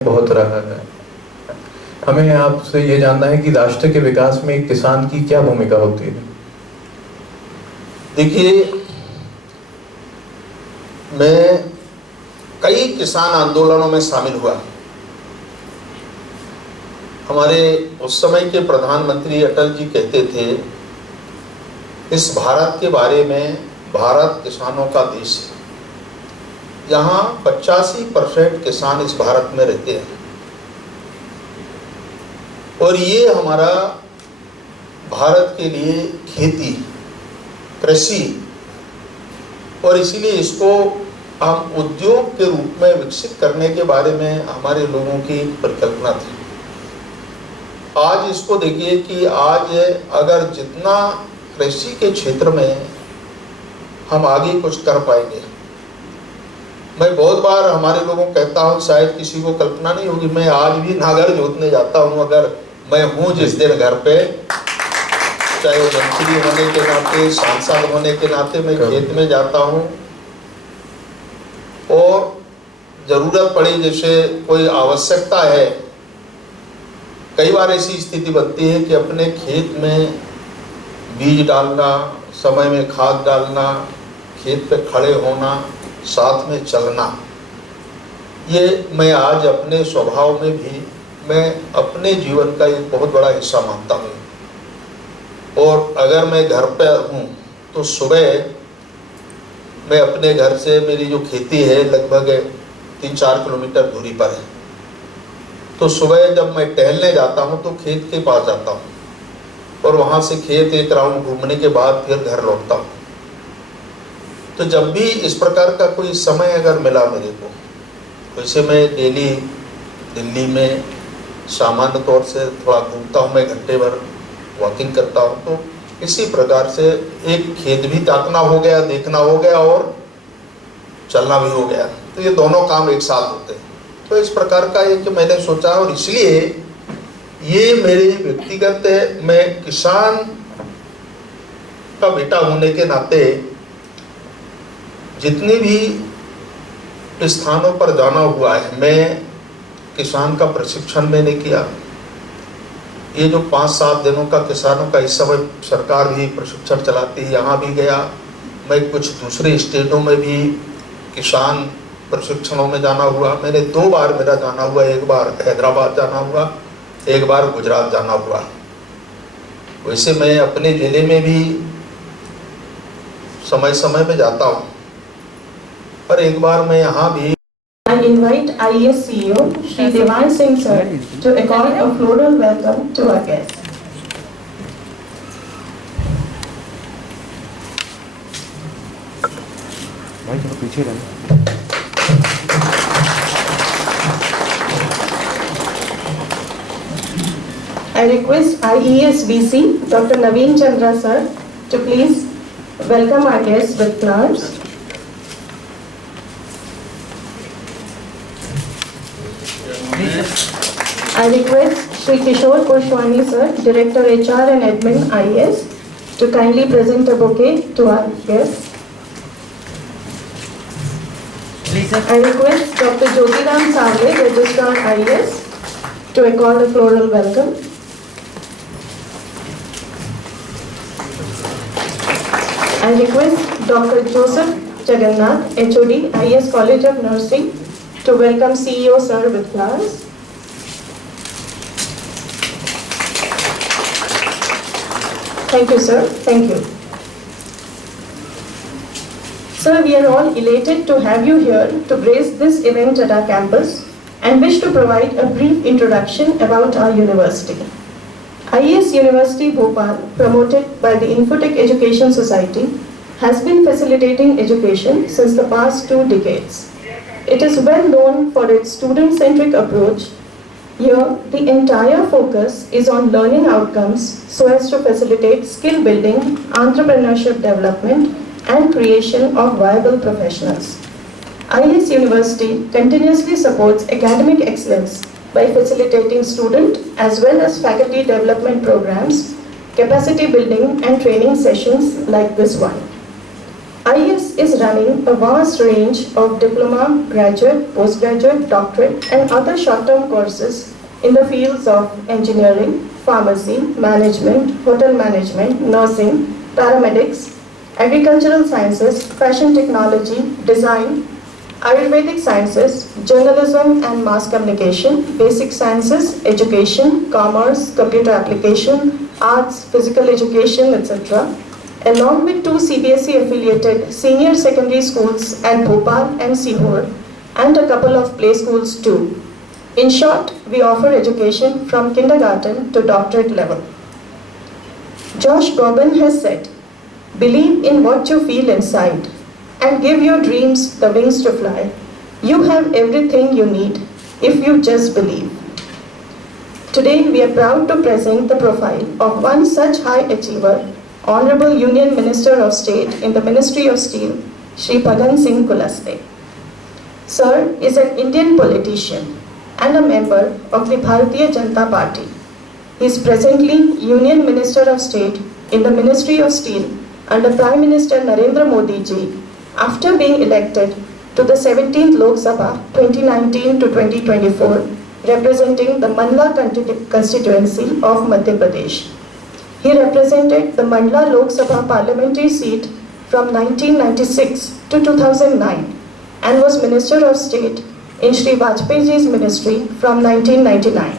बहुत रहा है। हमें आपसे ये जानना है कि राष्ट्र के विकास में किसान की क्या भूमिका होती है। देखिए, मैं कई किसान आंदोलनों में शामिल हुआ। हमारे उस समय के प्रधानमंत्री अटल जी कहते थे, इस भारत के बारे में, भारत किसानों का देश है। यहाँ 85% किसान इस भारत में रहते हैं और ये हमारा भारत के लिए खेती, कृषि, और इसीलिए इसको हम उद्योग के रूप में विकसित करने के बारे में हमारे लोगों की परिकल्पना थी। आज इसको देखिए कि आज अगर जितना कृषि के क्षेत्र में हम आगे कुछ कर पाएंगे, मैं बहुत बार हमारे लोगों को कहता हूँ, शायद किसी को कल्पना नहीं होगी, मैं आज भी नागर जोतने जाता हूँ। अगर मैं हूँ जिस दिन घर पे, चाहे मंत्री होने के नाते, सांसद होने के नाते, मैं खेत में जाता हूँ और जरूरत पड़ी, जैसे कोई आवश्यकता है, कई बार ऐसी स्थिति बनती है कि अपने खेत में बीज डालना, समय में खाद डालना, खेत पे खड़े होना, साथ में चलना, ये मैं आज अपने स्वभाव में भी मैं अपने जीवन का एक बहुत बड़ा हिस्सा मानता हूँ। और अगर मैं घर पर हूँ तो सुबह मैं अपने घर से, मेरी जो खेती है लगभग 3-4 किलोमीटर दूरी पर है, तो सुबह जब मैं टहलने जाता हूँ तो खेत के पास जाता हूँ और वहाँ से खेत एक राउंड घूमने के बाद फिर घर लौटता हूँ। तो जब भी इस प्रकार का कोई समय अगर मिला मेरे को, वैसे मैं डेली दिल्ली में सामान्य तौर से थोड़ा घूमता हूँ, मैं घंटे भर वॉकिंग करता हूँ, तो इसी प्रकार से एक खेत भी ताकना हो गया, देखना हो गया और चलना भी हो गया, तो ये दोनों काम एक साथ होते हैं। तो इस प्रकार का एक मैंने सोचा और इसलिए ये मेरे व्यक्तिगत, मैं किसान का बेटा होने के नाते जितने भी स्थानों पर जाना हुआ है, मैं किसान का प्रशिक्षण मैंने किया। ये जो 5-7 दिनों का किसानों का इस समय सरकार भी प्रशिक्षण चलाती है, यहाँ भी गया। मैं कुछ दूसरे स्टेटों में भी किसान प्रशिक्षणों में जाना हुआ। मैंने 2 बार मेरा जाना हुआ, एक बार हैदराबाद जाना हुआ, एक बार गुजरात जाना हुआ। वैसे मैं अपने ज़िले में भी समय समय में जाता हूँ, पर एक बार मैं यहाँ भी। I invite IAS CEO Shri Devan Singh sir to accord a floral welcome to our guest. भाई थोड़ा पीछे रहना। I request IES VC Dr. Naveen Chandra sir to please welcome our guest with flowers. I request Shri Kishore Koshwani sir, Director HR and Admin IAS, to kindly present a bouquet to our guest. I request Dr. Jyotiram Savle, Registrar IAS, to accord a floral welcome. I request Dr. Joseph Jagannath, HOD, IAS College of Nursing, to welcome CEO sir with flowers. Thank you, sir. Thank you. Sir, we are all elated to have you here to grace this event at our campus and wish to provide a brief introduction about our university. IAS University Bhopal, promoted by the Infotech Education Society, has been facilitating education since the past 2 decades. It is well known for its student-centric approach. Here, the entire focus is on learning outcomes so as to facilitate skill building, entrepreneurship development, and creation of viable professionals. IAS University continuously supports academic excellence by facilitating student as well as faculty development programs, capacity building and training sessions like this one. IES is running a vast range of diploma, graduate, postgraduate, doctorate, and other short-term courses in the fields of engineering, pharmacy, management, hotel management, nursing, paramedics, agricultural sciences, fashion technology, design, Ayurvedic sciences, journalism and mass communication, basic sciences, education, commerce, computer application, arts, physical education, etc., along with 2 CBSE affiliated senior secondary schools at Bhopal and Sihor, and a couple of play schools too. In short, we offer education from kindergarten to doctorate level. Josh Groban has said, "Believe in what you feel inside and give your dreams the wings to fly. You have everything you need if you just believe." Today, we are proud to present the profile of one such high achiever, Honorable Union Minister of State in the Ministry of Steel, Shri Pagan Singh Kulaste. Sir is an Indian politician and a member of the Bharatiya Janata Party. He is presently Union Minister of State in the Ministry of Steel under Prime Minister Narendra Modi ji after being elected to the 17th Lok Sabha 2019 to 2024, representing the Mandla constituency of Madhya Pradesh. He represented the Mandla Lok Sabha parliamentary seat from 1996 to 2009 and was Minister of State in Shri Vajpayee ji's ministry from 1999.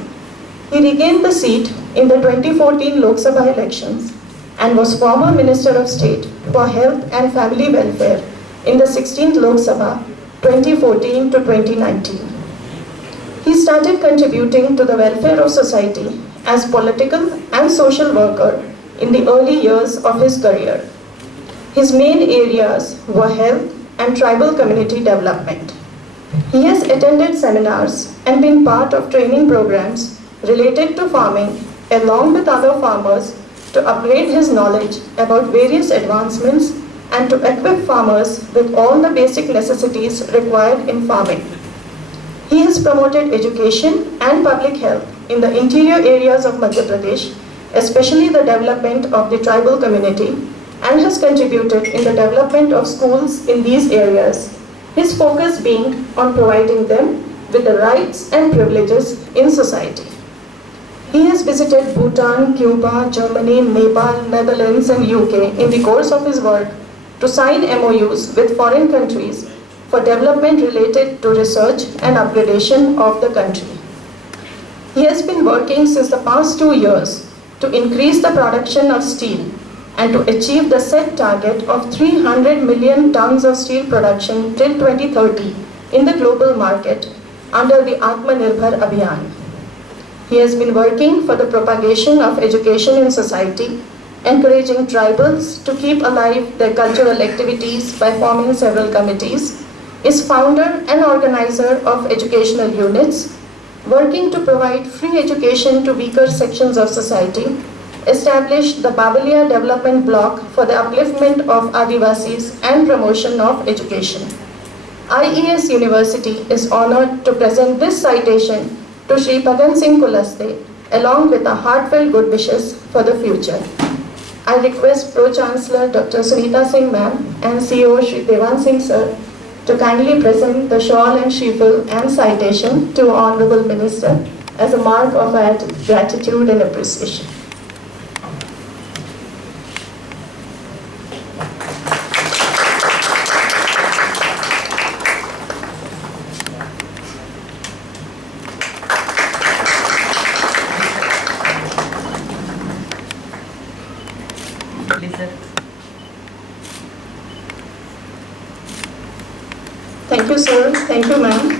He regained the seat in the 2014 Lok Sabha elections and was former Minister of State for Health and Family Welfare in the 16th Lok Sabha 2014 to 2019. He started contributing to the welfare of society as political and social worker in the early years of his career. His main areas were health and tribal community development. He has attended seminars and been part of training programs related to farming along with other farmers to upgrade his knowledge about various advancements and to equip farmers with all the basic necessities required in farming. He has promoted education and public health in the interior areas of Madhya Pradesh, especially the development of the tribal community, and has contributed in the development of schools in these areas, his focus being on providing them with the rights and privileges in society. He has visited Bhutan, Cuba, Germany, Nepal, Netherlands, and UK in the course of his work to sign MOUs with foreign countries for development related to research and upgradation of the country. He has been working since the past 2 years to increase the production of steel and to achieve the set target of 300 million tons of steel production till 2030 in the global market under the Atmanirbhar Abhiyan. He has been working for the propagation of education in society, encouraging tribals to keep alive their cultural activities by forming several committees, is founder and organizer of educational units, working to provide free education to weaker sections of society, established the Babalia Development Block for the upliftment of Adivasis and promotion of education. IES University is honored to present this citation to Shri Pagan Singh Kulaste along with a heartfelt good wishes for the future. I request Pro-Chancellor Dr. Sunita Singh Ma'am and CEO Shri Devan Singh Sir to kindly present the shawl and sheetal and citation to Honorable Minister as a mark of our gratitude and appreciation. Thank you, sir. Thank you, ma'am.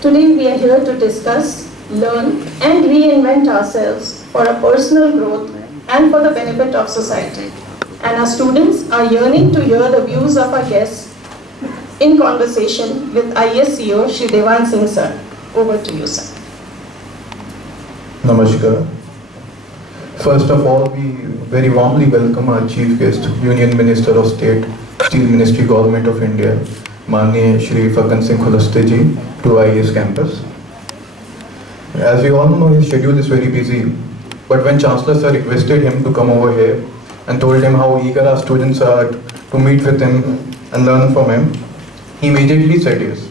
Today we are here to discuss, learn and reinvent ourselves for our personal growth and for the benefit of society. And our students are yearning to hear the views of our guests in conversation with IES CEO Shri Devan Singh sir. Over to you, sir. Namaskar. First of all, we very warmly welcome our chief guest, Union Minister of State, Steel Ministry, Government of India, Manya Shri Pagan Singh Kulaste ji, to IES campus. As we all know, his schedule is very busy, But when Chancellor Sir requested him to come over here and told him how eager our students are to meet with him and learn from him, he immediately said yes.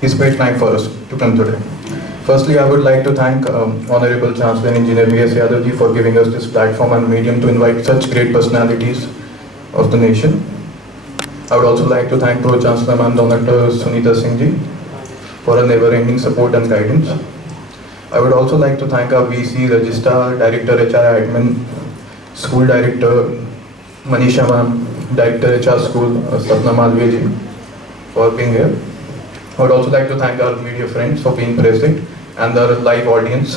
He spared time for us to come today. Firstly, I would like to thank Honorable Chancellor Engineer V.S. Yadav ji for giving us this platform and medium to invite such great personalities of the nation. I would also like to thank Pro Chancellor Ma'am Dr. Sunita Singh ji for her never-ending support and guidance. I would also like to thank our VC, Registrar, Director HR Admin, School Director Manisha Ma'am, Director HR School Sapna Malviya ji for being here. I would also like to thank our media friends for being present and the live audience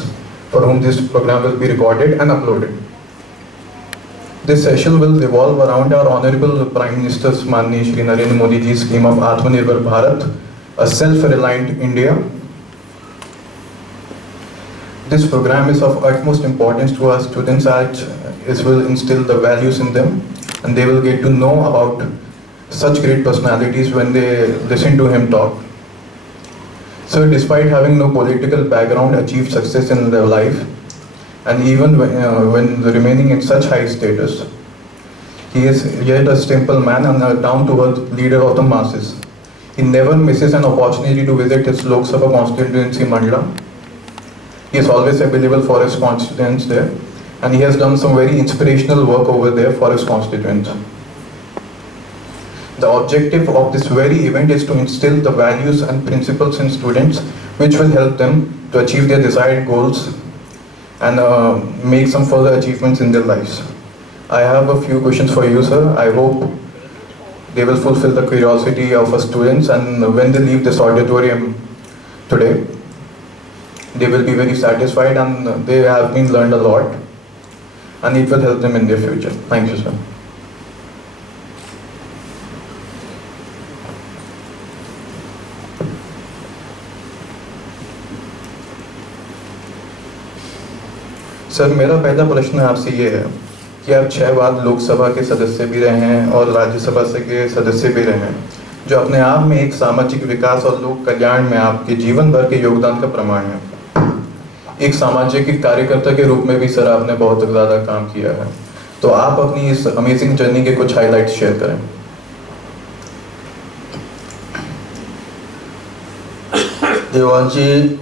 for whom this program will be recorded and uploaded. This session will revolve around our Honorable Prime Minister's Manni Shri Narendra Modi ji's scheme of Atmanirbhar Bharat, a self-reliant India. This program is of utmost importance to our students as it will instill the values in them and they will get to know about such great personalities when they listen to him talk. So despite having no political background, achieved success in their life, and even when remaining in such high status, he is yet a simple man and a down-to-earth leader of the masses. He never misses an opportunity to visit his Lok Sabha constituency Mandla. He is always available for his constituents there, and he has done some very inspirational work over there for his constituents. The objective of this very event is to instill the values and principles in students which will help them to achieve their desired goals and make some further achievements in their lives. I have a few questions for you, sir. I hope they will fulfill the curiosity of our students, and when they leave this auditorium today, they will be very satisfied and they have been learned a lot and it will help them in their future. Thank you, sir. Sir, मेरा पहला प्रश्न आपसे ये है कि आप 6 बार लोकसभा के सदस्य भी रहे हैं और राज्यसभा से के सदस्य भी रहे हैं, जो अपने आप में एक सामाजिक विकास और लोक कल्याण में आपके जीवन भर के योगदान का प्रमाण है। एक सामाजिक कार्यकर्ता के रूप में भी सर आपने बहुत ज़्यादा काम किया है, तो आप अपनी इस अमेजिंग जर्नी के कुछ हाइलाइट्स शेयर करें। देवान जी,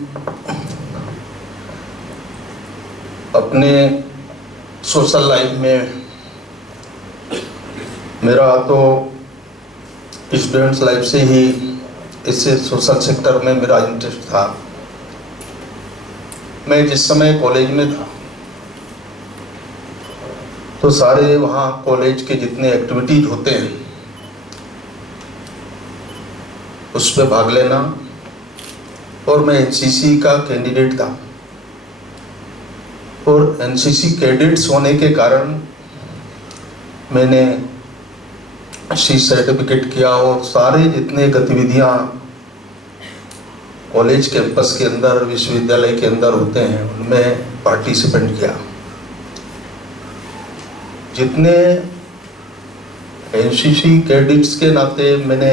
अपने सोशल लाइफ में मेरा तो स्टूडेंट्स लाइफ से ही इससे सोशल सेक्टर में मेरा इंटरेस्ट था। मैं जिस समय कॉलेज में था तो सारे वहाँ कॉलेज के जितने एक्टिविटीज होते हैं उस पर भाग लेना, और मैं एनसीसी का कैंडिडेट था और एनसीसी कैडेट्स होने के कारण मैंने सी सर्टिफिकेट किया और सारे जितने गतिविधियां कॉलेज कैंपस के अंदर विश्वविद्यालय के अंदर होते हैं उनमें पार्टिसिपेंट किया। जितने एनसीसी कैडेट्स के नाते मैंने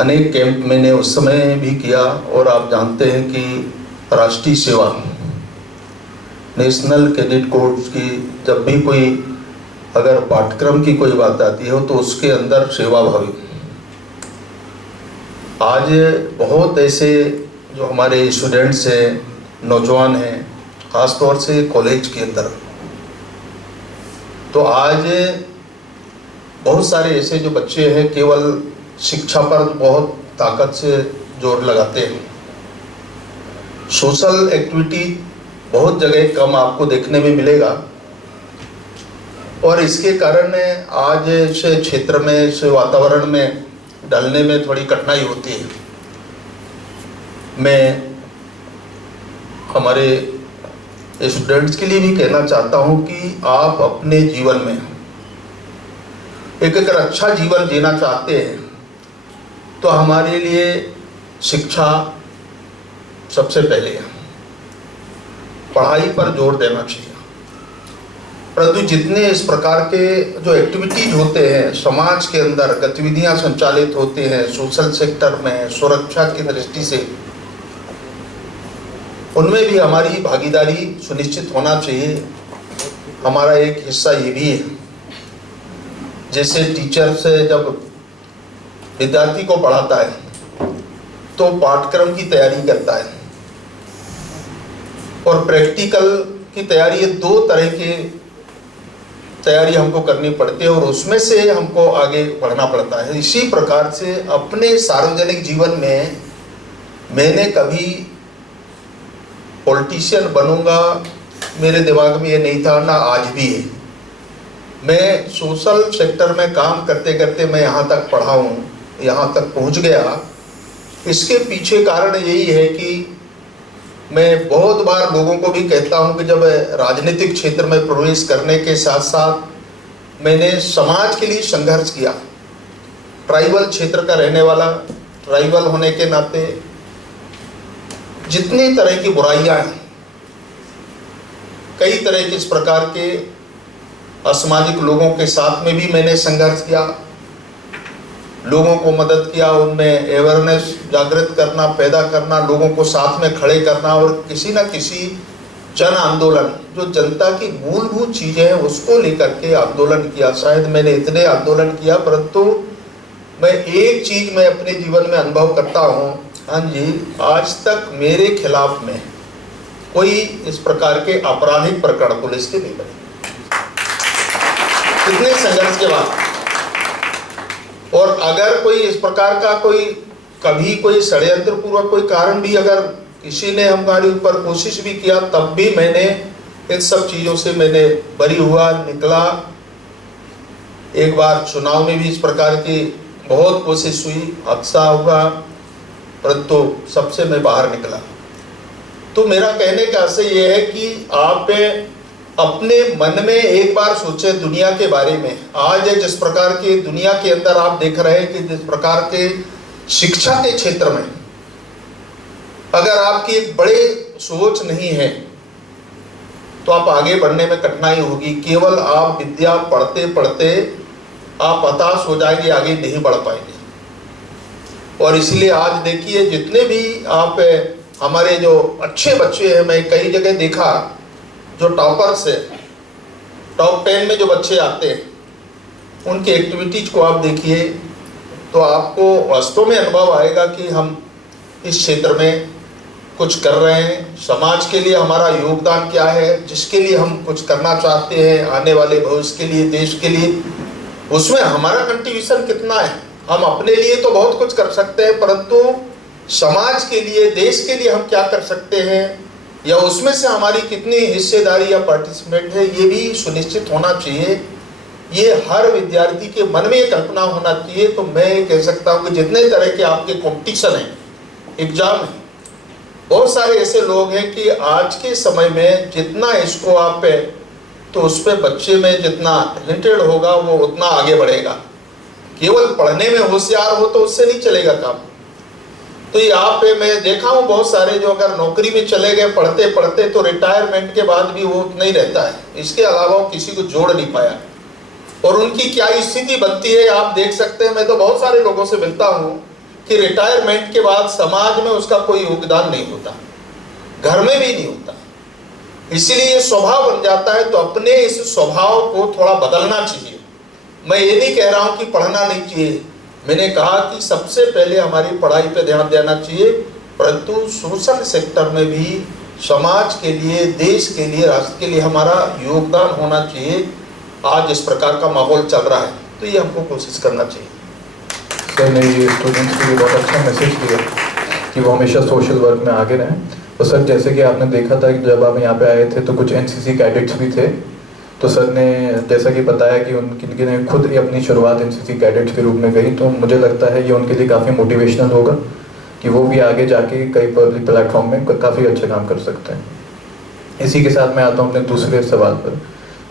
अनेक कैंप मैंने उस समय भी किया, और आप जानते हैं कि राष्ट्रीय सेवा नेशनल कैडेट कोर्स की जब भी कोई अगर पाठ्यक्रम की कोई बात आती हो तो उसके अंदर सेवा भावी। आज बहुत ऐसे जो हमारे स्टूडेंट्स हैं, नौजवान हैं, ख़ास तौर से कॉलेज के अंदर, तो आज बहुत सारे ऐसे जो बच्चे हैं केवल शिक्षा पर बहुत ताकत से जोर लगाते हैं। सोशल एक्टिविटी बहुत जगह कम आपको देखने में मिलेगा, और इसके कारण आज से क्षेत्र में, इस वातावरण में डालने में थोड़ी कठिनाई होती है। मैं हमारे स्टूडेंट्स के लिए भी कहना चाहता हूं कि आप अपने जीवन में एक अगर अच्छा जीवन जीना चाहते हैं तो हमारे लिए शिक्षा सबसे पहले है। पढ़ाई पर जोर देना चाहिए, परंतु जितने इस प्रकार के जो एक्टिविटीज होते हैं, समाज के अंदर गतिविधियां संचालित होती हैं सोशल सेक्टर में, सुरक्षा की दृष्टि से, उनमें भी हमारी भागीदारी सुनिश्चित होना चाहिए। हमारा एक हिस्सा ये भी है, जैसे टीचर से जब विद्यार्थी को पढ़ाता है तो पाठ्यक्रम की तैयारी करता है और प्रैक्टिकल की तैयारी, ये दो तरह की तैयारी हमको करनी पड़ती है और उसमें से हमको आगे बढ़ना पड़ता है। इसी प्रकार से अपने सार्वजनिक जीवन में मैंने कभी पॉलिटिशियन बनूंगा, मेरे दिमाग में ये नहीं था, ना आज भी है। मैं सोशल सेक्टर में काम करते करते मैं यहाँ तक पढ़ा हूँ, यहाँ तक पहुँच गया। इसके पीछे कारण यही है कि मैं बहुत बार लोगों को भी कहता हूँ कि जब राजनीतिक क्षेत्र में प्रवेश करने के साथ साथ मैंने समाज के लिए संघर्ष किया। ट्राइबल क्षेत्र का रहने वाला, ट्राइबल होने के नाते जितनी तरह की बुराइयां हैं, कई तरह के इस प्रकार के असामाजिक लोगों के साथ में भी मैंने संघर्ष किया, लोगों को मदद किया, उनमें अवेयरनेस जागृत करना, पैदा करना, लोगों को साथ में खड़े करना और किसी न किसी जन आंदोलन, जो जनता की मूलभूत चीजें हैं उसको लेकर के आंदोलन किया। शायद मैंने इतने आंदोलन किया, परंतु मैं एक चीज मैं अपने जीवन में अनुभव करता हूँ, हाँ जी, आज तक मेरे खिलाफ में कोई इस प्रकार के आपराधिक प्रकरण पुलिस के नहीं बने, कितने संघर्ष के बाद। और अगर कोई इस प्रकार का कोई कभी कोई षड्यंत्र पूर्वक कोई कारण भी अगर किसी ने हमारे ऊपर कोशिश भी किया, तब भी मैंने इन सब चीजों से मैंने बरी हुआ, निकला। एक बार चुनाव में भी इस प्रकार की बहुत कोशिश हुई, हादसा हुआ, परंतु सबसे मैं बाहर निकला। तो मेरा कहने का आशय यह है कि आप अपने मन में एक बार सोचें दुनिया के बारे में। आज जिस प्रकार के दुनिया के अंदर आप देख रहे हैं कि जिस प्रकार के शिक्षा के क्षेत्र में अगर आपकी एक बड़े सोच नहीं है तो आप आगे बढ़ने में कठिनाई होगी। केवल आप विद्या पढ़ते पढ़ते आप हताश हो जाएंगे, आगे नहीं बढ़ पाएंगे। और इसलिए आज देखिए जितने भी आप हमारे जो अच्छे बच्चे हैं, मैं कई जगह देखा जो टॉपर्स है, टॉप 10 में जो बच्चे आते हैं, उनकी एक्टिविटीज को आप देखिए तो आपको वास्तव में अनुभव आएगा कि हम इस क्षेत्र में कुछ कर रहे हैं, समाज के लिए हमारा योगदान क्या है, जिसके लिए हम कुछ करना चाहते हैं आने वाले भविष्य के लिए, देश के लिए, उसमें हमारा कंट्रीब्यूशन कितना है। हम अपने लिए तो बहुत कुछ कर सकते हैं, परंतु समाज के लिए, देश के लिए हम क्या कर सकते हैं, या उसमें से हमारी कितनी हिस्सेदारी या पार्टिसिपेट है, ये भी सुनिश्चित होना चाहिए। ये हर विद्यार्थी के मन में ये कल्पना होना चाहिए। तो मैं कह सकता हूँ कि जितने तरह के आपके कंपटीशन हैं, एग्जाम है, बहुत सारे ऐसे लोग हैं कि आज के समय में जितना इसको आप तो उस पर बच्चे में जितना टैलेंटेड होगा वो उतना आगे बढ़ेगा। केवल पढ़ने में होशियार हो तो उससे नहीं चलेगा काम। तो यहाँ पे मैं देखा हूँ बहुत सारे जो अगर नौकरी में चले गए पढ़ते पढ़ते तो रिटायरमेंट के बाद भी वो नहीं रहता है, इसके अलावा वो किसी को जोड़ नहीं पाया। और उनकी क्या स्थिति बनती है आप देख सकते हैं। मैं तो बहुत सारे लोगों से मिलता हूँ कि रिटायरमेंट के बाद समाज में उसका कोई योगदान नहीं होता, घर में भी नहीं होता, इसीलिए स्वभाव बन जाता है। तो अपने इस स्वभाव को थोड़ा बदलना चाहिए। मैं ये नहीं कह रहा हूँ कि पढ़ना नहीं चाहिए, मैंने कहा कि सबसे पहले हमारी पढ़ाई पे ध्यान देना चाहिए, परंतु सोशल सेक्टर में भी समाज के लिए, देश के लिए, राष्ट्र के लिए हमारा योगदान होना चाहिए। आज इस प्रकार का माहौल चल रहा है तो ये हमको कोशिश करना चाहिए। सर ने ये स्टूडेंट्स के लिए बहुत अच्छा मैसेज दिया कि वो हमेशा सोशल वर्क में आगे रहें। तो सर जैसे कि आपने देखा था कि जब आप यहाँ पे आए थे तो कुछ एनसीसी कैडेट्स भी थे, तो सर ने जैसा कि बताया कि उनकी ने खुद ही अपनी शुरुआत एनसीसी कैडेट्स के रूप में गई। तो मुझे लगता है ये उनके लिए काफ़ी मोटिवेशनल होगा कि वो भी आगे जाके कई पब्लिक प्लेटफॉर्म में काफ़ी अच्छा काम कर सकते हैं। इसी के साथ मैं आता हूँ अपने दूसरे सवाल पर।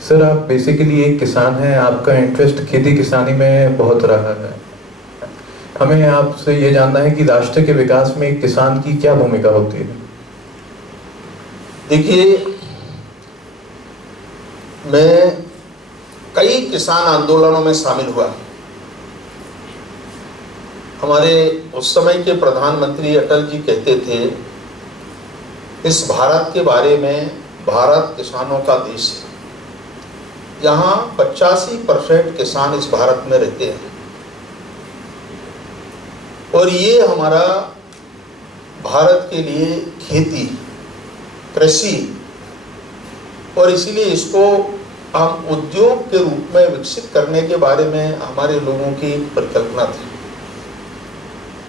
सर आप बेसिकली एक किसान हैं, आपका इंटरेस्ट खेती किसानी में बहुत रहा है। हमें आपसे ये जानना है कि राष्ट्र के विकास में एक किसान की क्या भूमिका होती है? देखिए, मैं कई किसान आंदोलनों में शामिल हुआ। हमारे उस समय के प्रधानमंत्री अटल जी कहते थे इस भारत के बारे में, भारत किसानों का देश है। यहाँ 85% किसान इस भारत में रहते हैं और ये हमारा भारत के लिए खेती, कृषि, और इसीलिए इसको हम उद्योग के रूप में विकसित करने के बारे में हमारे लोगों की परिकल्पना थी।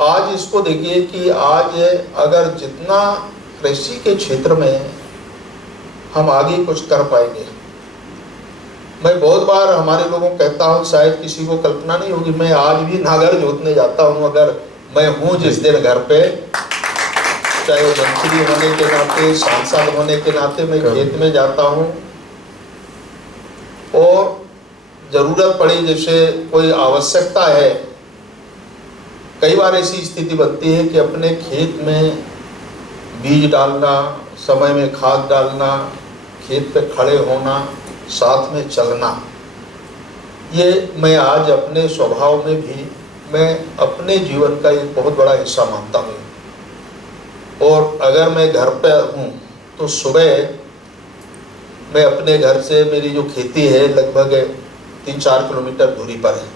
आज इसको देखिए कि आज अगर जितना कृषि के क्षेत्र में हम आगे कुछ कर पाएंगे, मैं बहुत बार हमारे लोगों को कहता हूँ, शायद किसी को कल्पना नहीं होगी, मैं आज भी नागर जोतने जाता हूँ। अगर मैं हूँ जिस दिन घर पे, चाहे वो मंत्री होने के नाते, सांसद होने के नाते, मैं खेत में जाता हूँ और जरूरत पड़ी, जैसे कोई आवश्यकता है, कई बार ऐसी स्थिति बनती है कि अपने खेत में बीज डालना, समय में खाद डालना, खेत पे खड़े होना, साथ में चलना, ये मैं आज अपने स्वभाव में भी मैं अपने जीवन का एक बहुत बड़ा हिस्सा मानता हूँ। और अगर मैं घर पे हूँ तो सुबह मैं अपने घर से, मेरी जो खेती है लगभग 3-4 किलोमीटर दूरी पर है,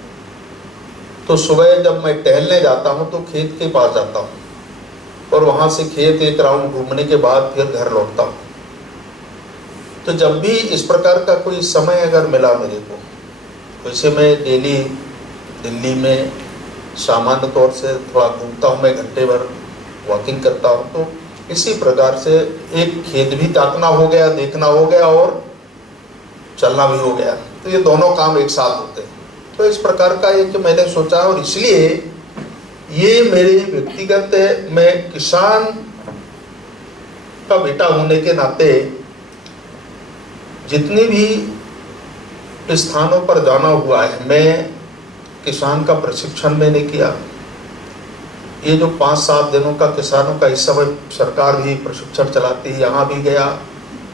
तो सुबह जब मैं टहलने जाता हूँ तो खेत के पास जाता हूँ और वहाँ से खेत एक राउंड घूमने के बाद फिर घर लौटता हूँ। तो जब भी इस प्रकार का कोई समय अगर मिला मेरे को, वैसे मैं डेली दिल्ली में सामान्य तौर से थोड़ा घूमता हूँ, मैं घंटे भर वॉकिंग करता हूँ, तो इसी प्रकार से एक खेत भी ताकना हो गया, देखना हो गया और चलना भी हो गया, तो ये दोनों काम एक साथ होते हैं। तो इस प्रकार का एक मैंने सोचा, और इसलिए ये मेरे व्यक्तिगत, मैं किसान का बेटा होने के नाते जितने भी स्थानों पर जाना हुआ है, मैं किसान का प्रशिक्षण मैंने किया। ये जो 5-7 दिनों का किसानों का, इस समय सरकार भी प्रशिक्षण चलाती है, यहाँ भी गया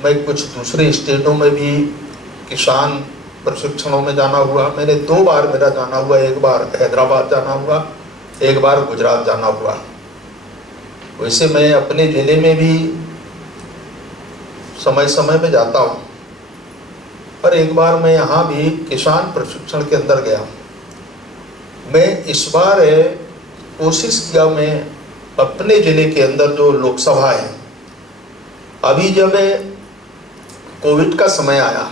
मैं। कुछ दूसरे स्टेटों में भी किसान प्रशिक्षणों में जाना हुआ। मैंने 2 बार मेरा जाना हुआ, एक बार हैदराबाद जाना हुआ, एक बार गुजरात जाना हुआ। वैसे मैं अपने ज़िले में भी समय समय में जाता हूँ, पर एक बार मैं यहाँ भी किसान प्रशिक्षण के अंदर गया। मैं इस बार कोशिश किया, मैं अपने ज़िले के अंदर जो लोकसभा है, अभी जब कोविड का समय आया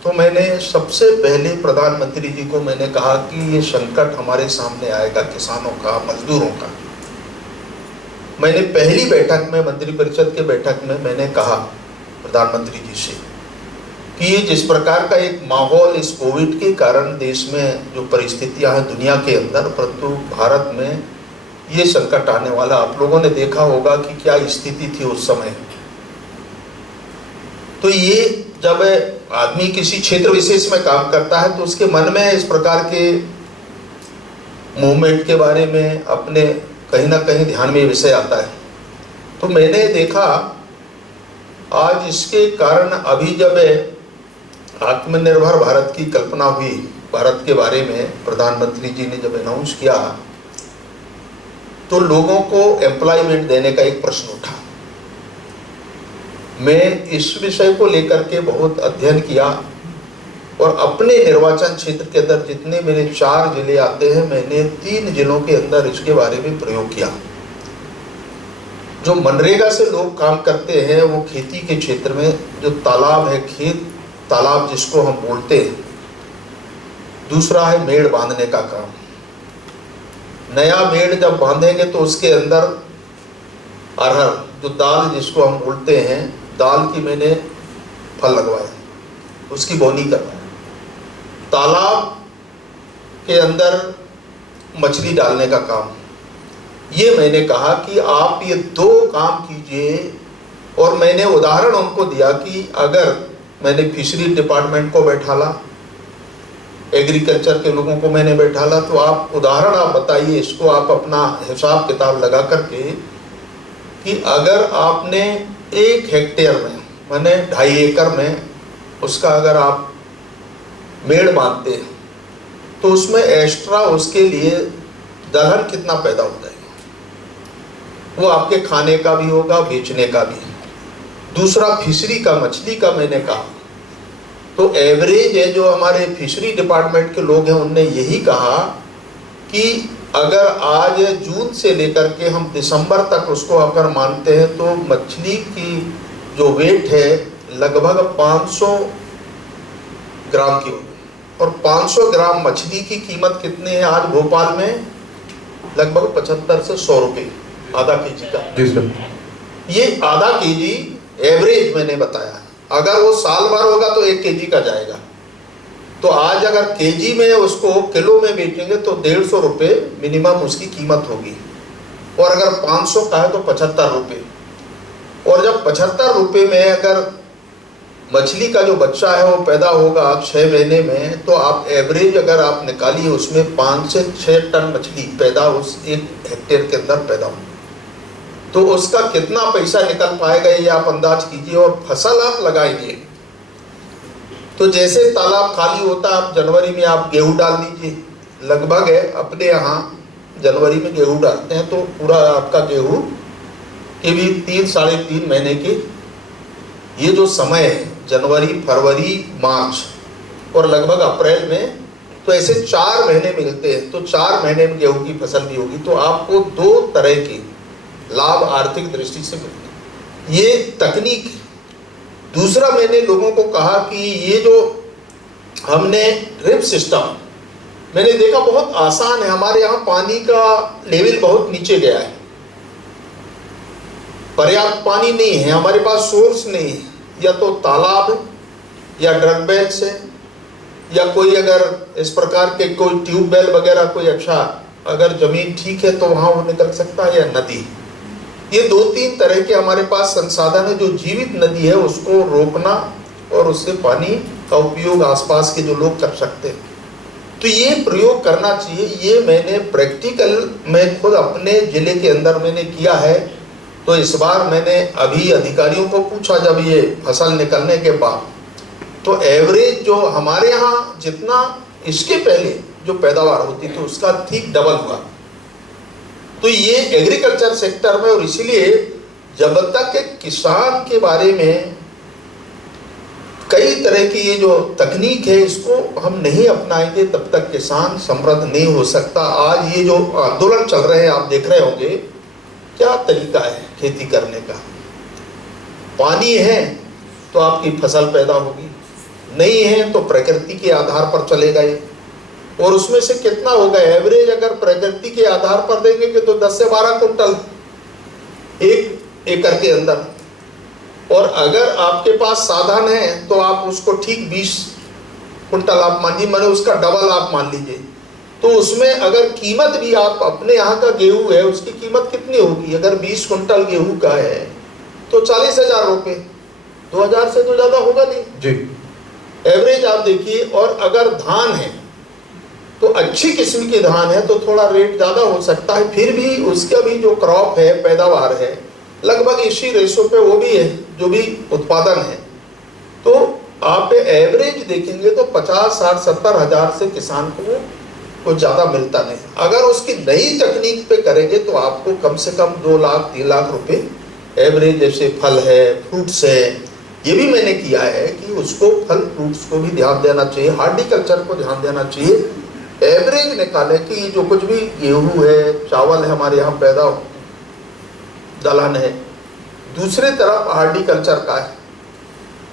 तो मैंने सबसे पहले प्रधानमंत्री जी को मैंने कहा कि ये संकट हमारे सामने आएगा किसानों का, मजदूरों का। मैंने पहली बैठक में, मंत्रिपरिषद के बैठक में मैंने कहा प्रधानमंत्री जी से कि ये जिस प्रकार का एक माहौल इस कोविड के कारण देश में जो परिस्थितियां हैं दुनिया के अंदर, परंतु भारत में ये संकट आने वाला, आप लोगों ने देखा होगा कि क्या स्थिति थी उस समय। तो ये जब आदमी किसी क्षेत्र विशेष में काम करता है तो उसके मन में इस प्रकार के मूवमेंट के बारे में अपने कहीं ना कहीं ध्यान में विषय आता है। तो मैंने देखा आज इसके कारण, अभी जब आत्मनिर्भर भारत की कल्पना हुई, भारत के बारे में प्रधानमंत्री जी ने जब अनाउंस किया, तो लोगों को एम्प्लॉयमेंट देने का एक प्रश्न उठा। मैं इस विषय को लेकर के बहुत अध्ययन किया और अपने निर्वाचन क्षेत्र के अंदर जितने मेरे 4 जिले आते हैं, मैंने 3 जिलों के अंदर इसके बारे में प्रयोग किया। जो मनरेगा से लोग काम करते हैं वो खेती के क्षेत्र में, जो तालाब है, खेत तालाब जिसको हम बोलते हैं, दूसरा है मेड़ बांधने का काम। नया मेड़ जब बांधेंगे तो उसके अंदर अरहर, जो दाल जिसको हम बोलते हैं, दाल की मैंने फल लगवाए, उसकी बोनी करवाए। तालाब के अंदर मछली डालने का काम, ये मैंने कहा कि आप ये 2 काम कीजिए। और मैंने उदाहरण उनको दिया कि अगर मैंने फिशरी डिपार्टमेंट को बैठाला, एग्रीकल्चर के लोगों को मैंने बैठाला, तो आप उदाहरण आप बताइए, इसको आप अपना हिसाब किताब लगा करके कि अगर आपने 1 हेक्टेयर में, माने 2.5 एकड़ में उसका अगर आप मेड़ बांधते हैं तो उसमें एक्स्ट्रा उसके लिए दलहन कितना पैदा हो जाएगा। वो आपके खाने का भी होगा, बेचने का भी। दूसरा फिशरी का, मछली का मैंने कहा। तो एवरेज है जो हमारे फिशरी डिपार्टमेंट के लोग हैं उनने यही कहा कि अगर आज जून से लेकर के हम दिसंबर तक उसको अगर मानते हैं तो मछली की जो वेट है लगभग 500 ग्राम की होगी। और 500 ग्राम मछली की कीमत कितनी है आज भोपाल में? लगभग 75 से 100 रुपये आधा केजी का। जी सर। ये आधा केजी एवरेज मैंने बताया, अगर वो साल भर होगा तो 1 केजी का जाएगा। तो आज अगर केजी में उसको किलो में बेचेंगे तो 150 रुपये मिनिमम उसकी कीमत होगी, और अगर 500 का है तो 75 रुपये। और जब 75 रुपये में अगर मछली का जो बच्चा है वो पैदा होगा 6 महीने में, तो आप एवरेज अगर आप निकालिए उसमें 5 से 6 टन मछली पैदा उस 1 हेक्टेयर के अंदर पैदा हो, तो उसका कितना पैसा निकल पाएगा ये आप अंदाज कीजिए। और फसल आप लगाएंगे तो जैसे तालाब खाली होता है, आप जनवरी में आप गेहूं डाल दीजिए, लगभग है अपने यहाँ जनवरी में गेहूं डालते हैं, तो पूरा आपका गेहूं के भी 3 साढ़े 3 महीने के ये जो समय है जनवरी, फरवरी, मार्च और लगभग अप्रैल में, तो ऐसे 4 महीने मिलते हैं। तो 4 महीने में गेहूं की फसल भी होगी, तो आपको 2 तरह के लाभ आर्थिक दृष्टि से मिलते हैं। ये तकनीक है। दूसरा मैंने लोगों को कहा कि ये जो हमने ड्रिप सिस्टम मैंने देखा बहुत आसान है। हमारे यहाँ पानी का लेवल बहुत नीचे गया है, पर्याप्त पानी नहीं है, हमारे पास सोर्स नहीं है, या तो तालाब या ड्रगबेल से, या कोई अगर इस प्रकार के कोई ट्यूबवेल वगैरह कोई अच्छा अगर जमीन ठीक है तो वहाँ वो निकल सकता है, या नदी। ये 2-3 तरह के हमारे पास संसाधन है। जो जीवित नदी है उसको रोकना और उससे पानी का उपयोग आसपास के जो लोग कर सकते हैं, तो ये प्रयोग करना चाहिए। ये मैंने प्रैक्टिकल में खुद अपने जिले के अंदर मैंने किया है। तो इस बार मैंने अभी अधिकारियों को पूछा जब ये फसल निकलने के बाद, तो एवरेज जो हमारे यहाँ जितना इसके पहले जो पैदावार होती थी उसका ठीक डबल हुआ। तो ये एग्रीकल्चर सेक्टर में, और इसीलिए जब तक किसान के बारे में कई तरह की ये जो तकनीक है इसको हम नहीं अपनाएंगे तब तक किसान समृद्ध नहीं हो सकता। आज ये जो आंदोलन चल रहे हैं आप देख रहे होंगे, क्या तरीका है खेती करने का। पानी है तो आपकी फसल पैदा होगी, नहीं है तो प्रकृति के आधार पर चलेगा ये। और उसमें से कितना होगा एवरेज अगर प्रकृति के आधार पर देंगे कि तो 10 से 12 कुंटल 1 एकड़ के अंदर। और अगर आपके पास साधन है तो आप उसको ठीक 20 कुंटल आप मानिए, मैंने उसका डबल आप मान लीजिए। तो उसमें अगर कीमत भी आप अपने यहाँ का गेहूं है उसकी कीमत कितनी होगी? अगर 20 कुंटल गेहूं का है तो 40,000 रुपये, 2,000 से तो ज़्यादा होगा नहीं जी, एवरेज आप देखिए। और अगर धान है तो अच्छी किस्म की धान है तो थोड़ा रेट ज़्यादा हो सकता है, फिर भी उसका भी जो क्रॉप है पैदावार है लगभग इसी रेशो पे वो भी है जो भी उत्पादन है। तो आप एवरेज देखेंगे तो 50, 60, 70 हज़ार से किसान को कुछ ज़्यादा मिलता नहीं। अगर उसकी नई तकनीक पे करेंगे तो आपको कम से कम 2 लाख 3 लाख रुपए एवरेज। जैसे फल है, फ्रूट्स है, ये भी मैंने किया है कि उसको फल फ्रूट्स को भी ध्यान देना चाहिए, हार्टिकल्चर को ध्यान देना चाहिए। एवरेज निकालें कि जो कुछ भी गेहूं है, चावल है हमारे यहाँ पैदा दलहन है, दूसरे तरफ हार्टिकल्चर का है,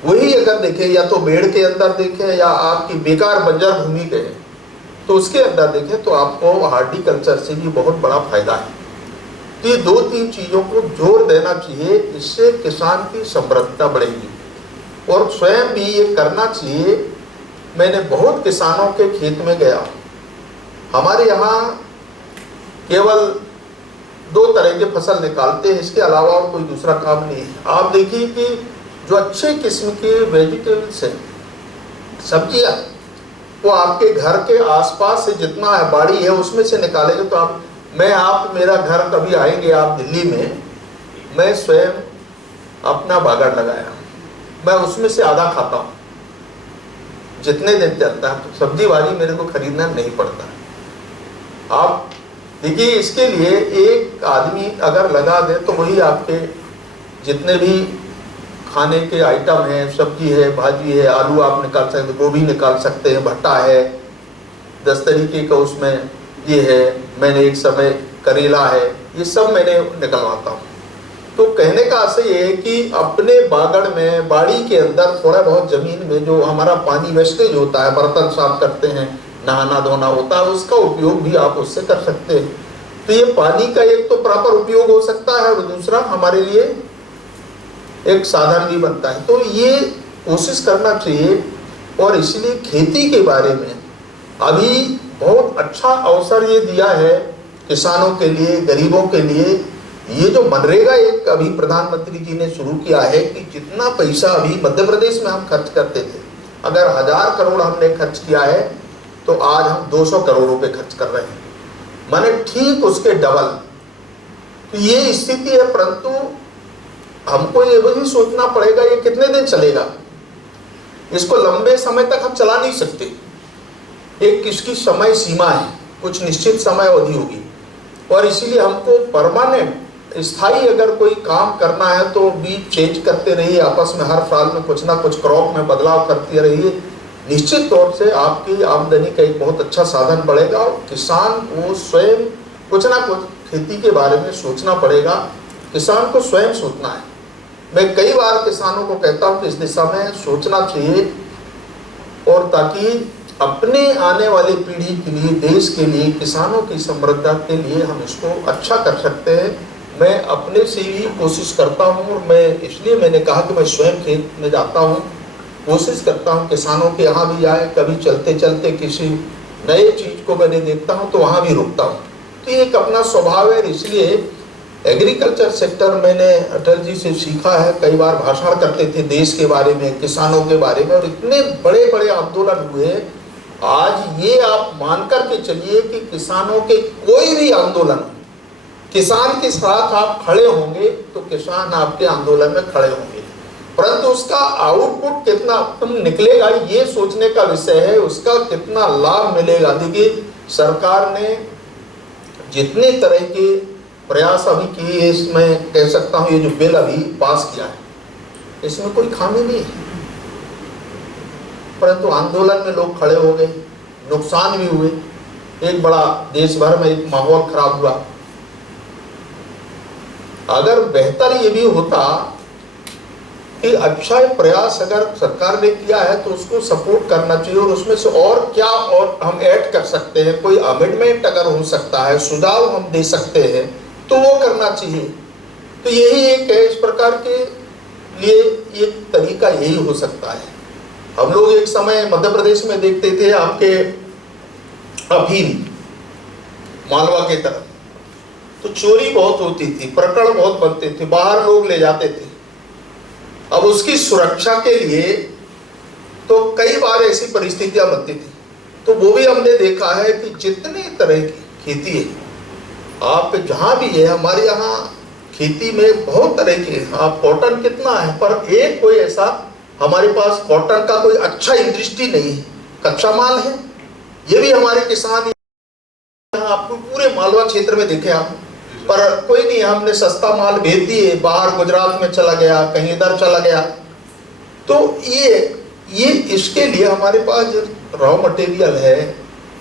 वही अगर देखें या तो बेड़ के अंदर देखें या आपकी बेकार बंजर भूमि गए तो उसके अंदर देखें तो आपको हार्टिकल्चर से भी बहुत बड़ा फायदा है। तो ये 2-3 चीज़ों को जोर देना चाहिए, इससे किसान की समृद्धता बढ़ेगी और स्वयं भी ये करना चाहिए। मैंने बहुत किसानों के खेत में गया, हमारे यहाँ केवल 2 तरह के फसल निकालते हैं, इसके अलावा और कोई दूसरा काम नहीं है। आप देखिए कि जो अच्छे किस्म के वेजिटेबल्स हैं, सब्जियाँ, वो आपके घर के आसपास से जितना है बाड़ी है उसमें से निकालेंगे तो आप मेरा घर कभी आएंगे आप दिल्ली में, मैं स्वयं अपना बागान लगाया, मैं उसमें से आधा खाता हूँ जितने दिन चलता है। तो सब्जी भाजी मेरे को खरीदना नहीं पड़ता। आप देखिए इसके लिए एक आदमी अगर लगा दे तो वही आपके जितने भी खाने के आइटम हैं, सब्जी है, भाजी है, आलू आप निकाल सकते हैं, गोभी निकाल सकते हैं, भट्टा है, 10 तरीके का उसमें ये है, मैंने एक समय करेला है, ये सब मैंने निकलवाता हूँ। तो कहने का आशय ये है कि अपने बागड़ में, बाड़ी के अंदर थोड़ा बहुत जमीन में जो हमारा पानी वेस्टेज होता है, बर्तन साफ करते हैं, नहाना धोना होता है, उसका उपयोग भी आप उससे कर सकते हैं। तो ये पानी का एक तो प्रॉपर उपयोग हो सकता है और दूसरा हमारे लिए एक साधन भी बनता है। तो ये कोशिश करना चाहिए। और इसलिए खेती के बारे में अभी बहुत अच्छा अवसर ये दिया है किसानों के लिए, गरीबों के लिए। ये जो मनरेगा एक अभी प्रधानमंत्री जी ने शुरू किया है कि जितना पैसा अभी मध्य प्रदेश में हम खर्च करते थे, अगर 1000 करोड़ हमने खर्च किया है तो आज हम 200 करोड़ रुपए खर्च कर रहे हैं, माने ठीक उसके डबल। तो ये स्थिति है, परंतु हमको ये भी सोचना पड़ेगा ये कितने दिन चलेगा। इसको लंबे समय तक हम चला नहीं सकते। एक किसकी समय सीमा है, कुछ निश्चित समय अवधि होगी। और इसीलिए हमको परमानेंट स्थायी अगर कोई काम करना है तो बीज चेंज करते रहिए, आपस में हर साल में कुछ ना कुछ क्रॉप में बदलाव करते रहिए। निश्चित तौर से आपकी आमदनी का एक बहुत अच्छा साधन बढ़ेगा और किसान को स्वयं कुछ ना कुछ खेती के बारे में सोचना पड़ेगा। किसान को स्वयं सोचना है। मैं कई बार किसानों को कहता हूँ कि इस दिशा में सोचना चाहिए, और ताकि अपने आने वाली पीढ़ी के लिए, देश के लिए, किसानों की समृद्धि के लिए हम इसको अच्छा कर सकते हैं। मैं अपने से ही कोशिश करता हूँ, और मैं इसलिए मैंने कहा कि मैं स्वयं खेत में जाता हूँ, कोशिश करता हूँ किसानों के यहाँ भी जाए, कभी चलते चलते किसी नए चीज़ को मैंने देखता हूँ तो वहाँ भी रुकता हूँ। तो ये एक अपना स्वभाव है। इसलिए एग्रीकल्चर सेक्टर मैंने अटल जी से सीखा है। कई बार भाषण करते थे देश के बारे में, किसानों के बारे में, और इतने बड़े बड़े आंदोलन हुए। आज ये आप मान कर के चलिए कि किसानों के कोई भी आंदोलन, किसान के साथ आप खड़े होंगे तो किसान आपके आंदोलन में खड़े होंगे, परंतु उसका आउटपुट कितना निकलेगा ये सोचने का विषय है, उसका कितना लाभ मिलेगा। देखिए सरकार ने जितने तरह के प्रयास अभी किए, इसमें कह सकता हूँ ये जो बिल अभी पास किया है इसमें कोई खामी नहीं है, परंतु आंदोलन में लोग खड़े हो गए, नुकसान भी हुए, एक बड़ा देश भर में एक माहौल खराब हुआ। अगर बेहतर ये भी होता कि अच्छा प्रयास अगर सरकार ने किया है तो उसको सपोर्ट करना चाहिए, और उसमें से और क्या और हम ऐड कर सकते हैं, कोई अमेंडमेंट अगर हो सकता है, सुझाव हम दे सकते हैं तो वो करना चाहिए। तो यही एक है, इस प्रकार के लिए एक तरीका यही हो सकता है। हम लोग एक समय मध्य प्रदेश में देखते थे आपके अफीम मालवा के तरफ, तो चोरी बहुत होती थी, प्रकरण बहुत बनते थे, बाहर लोग ले जाते थे। अब उसकी सुरक्षा के लिए तो कई बार ऐसी परिस्थितियां बनती थी, तो वो भी हमने देखा है कि जितने तरह की खेती है, आप जहां भी है, हमारे यहाँ खेती में बहुत तरह की है। आप कॉटन कितना है, पर एक कोई ऐसा हमारे पास कॉटन का कोई अच्छा इंडस्ट्री नहीं है, कच्चा माल है। ये भी हमारे किसान आपको पूरे मालवा क्षेत्र में देखे आप, पर कोई नहीं, हमने सस्ता माल भेज दिए, बाहर गुजरात में चला गया, कहीं इधर चला गया। तो ये इसके लिए हमारे पास जो रॉ मटेरियल है,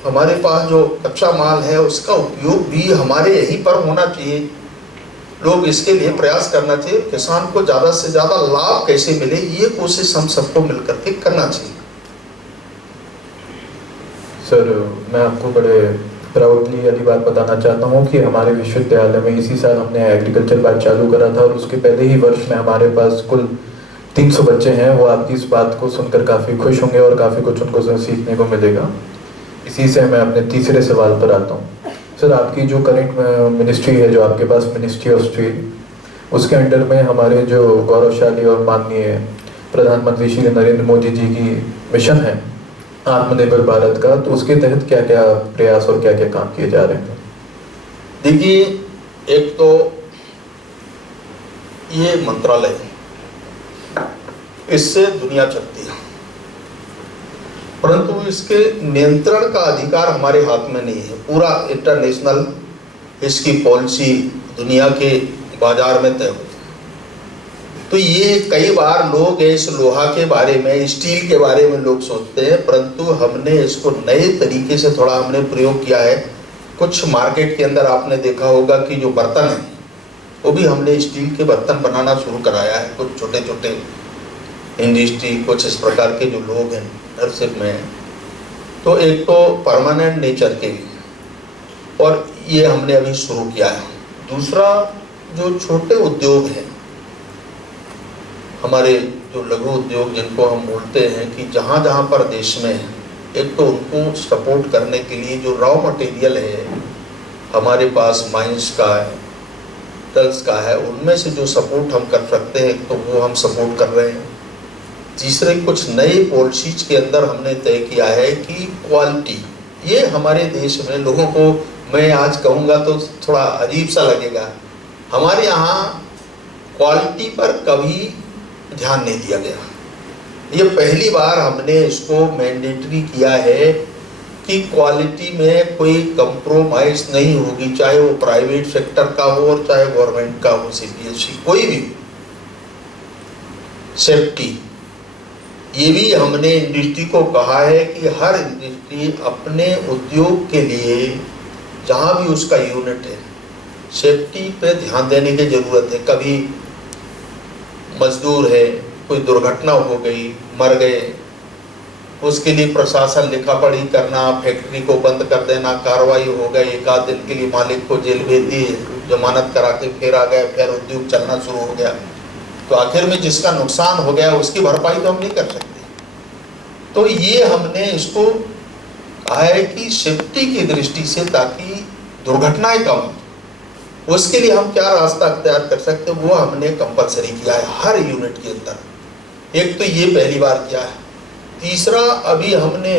हमारे पास जो कच्चा माल है, उसका उपयोग भी हमारे यहीं पर होना चाहिए। लोग इसके लिए प्रयास करना चाहिए। किसान को ज़्यादा से ज़्यादा लाभ कैसे मिले, ये कोशिश हम सबको मिलकर के करना चाहिए। सर, मैं आपको बड़े प्राउडली वाली बात बताना चाहता हूँ कि हमारे विश्वविद्यालय में इसी साल हमने एग्रीकल्चर बैच चालू करा था, और उसके पहले ही वर्ष में हमारे पास कुल 300 बच्चे हैं। वो आपकी इस बात को सुनकर काफ़ी खुश होंगे और काफ़ी कुछ उनको सीखने को मिलेगा। इसी से मैं अपने तीसरे सवाल पर आता हूँ। सर, आपकी जो करंट मिनिस्ट्री है, जो आपके पास मिनिस्ट्री ऑफ स्टेट, उसके अंडर में हमारे जो गौरवशाली और माननीय प्रधानमंत्री श्री नरेंद्र मोदी जी की मिशन है आत्मनिर्भर भारत का, तो उसके तहत क्या क्या प्रयास और क्या क्या काम किए जा रहे हैं? देखिए, एक तो ये मंत्रालय, इससे दुनिया चलती है, परंतु इसके नियंत्रण का अधिकार हमारे हाथ में नहीं है। पूरा इंटरनेशनल इसकी पॉलिसी दुनिया के बाजार में तय होती है। तो ये कई बार लोग इस लोहा के बारे में, स्टील के बारे में लोग सोचते हैं, परंतु हमने इसको नए तरीके से थोड़ा हमने प्रयोग किया है। कुछ मार्केट के अंदर आपने देखा होगा कि जो बर्तन है वो भी हमने स्टील के बर्तन बनाना शुरू कराया है। कुछ छोटे छोटे इंडस्ट्री, कुछ इस प्रकार के जो लोग हैं नरसिंह में हैं, तो एक तो परमानेंट नेचर के लिए, और ये हमने अभी शुरू किया है। दूसरा, जो छोटे उद्योग हैं हमारे, जो लघु उद्योग जिनको हम बोलते हैं, कि जहाँ जहाँ पर देश में है, एक तो उनको सपोर्ट करने के लिए जो रॉ मटेरियल है हमारे पास माइंस का है, टल्स का है, उनमें से जो सपोर्ट हम कर सकते हैं तो वो हम सपोर्ट कर रहे हैं। तीसरे, कुछ नए पॉलिसीज के अंदर हमने तय किया है कि क्वालिटी, ये हमारे देश में लोगों को, मैं आज कहूँगा तो थोड़ा अजीब सा लगेगा, हमारे यहाँ क्वालिटी पर कभी ध्यान नहीं दिया गया। ये पहली बार हमने इसको मैंडेटरी किया है कि क्वालिटी में कोई कंप्रोमाइज नहीं होगी, चाहे वो प्राइवेट सेक्टर का हो और चाहे गवर्नमेंट का हो, सीपीएससी कोई भी। सेफ्टी, ये भी हमने इंडस्ट्री को कहा है कि हर इंडस्ट्री अपने उद्योग के लिए जहाँ भी उसका यूनिट है, सेफ्टी पे ध्यान देने की जरूरत है। कभी मजदूर है, कोई दुर्घटना हो गई, मर गए, उसके लिए प्रशासन लिखा पढ़ी करना, फैक्ट्री को बंद कर देना, कार्रवाई हो गई, एक आध दिन के लिए मालिक को जेल भेज दी, जमानत करा के फिर आ गए, फिर उद्योग चलना शुरू हो गया, तो आखिर में जिसका नुकसान हो गया उसकी भरपाई तो हम नहीं कर सकते। तो ये हमने इसको कहा है कि सेफ्टी की दृष्टि से, ताकि दुर्घटनाएं कम हो, उसके लिए हम क्या रास्ता अख्तियार कर सकते हैं वो हमने कंपलसरी किया है हर यूनिट के अंदर। एक तो ये पहली बार किया है। तीसरा, अभी हमने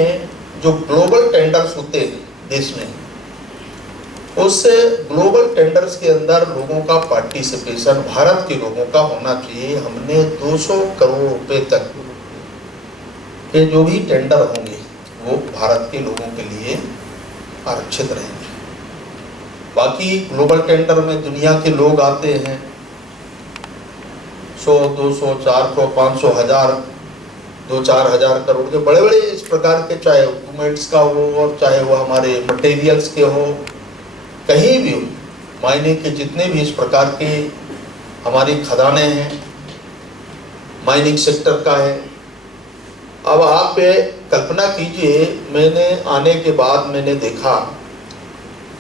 जो ग्लोबल टेंडर्स होते हैं देश में, उससे ग्लोबल टेंडर्स के अंदर लोगों का पार्टिसिपेशन, भारत के लोगों का होना चाहिए। हमने 200 करोड़ रुपए तक के जो भी टेंडर होंगे वो भारत के लोगों के लिए आरक्षित रहेंगे। बाकी ग्लोबल टेंडर में दुनिया के लोग आते हैं, 100, 200, 400, 500, 1000, 2-4 हजार करोड़ के बड़े बड़े इस प्रकार के, चाहे इक्विपमेंट्स का हो और चाहे वो हमारे मटेरियल्स के हो, कहीं भी हो, माइनिंग के जितने भी इस प्रकार के हमारी खदानें हैं, माइनिंग सेक्टर का है। अब आप कल्पना कीजिए, मैंने आने के बाद मैंने देखा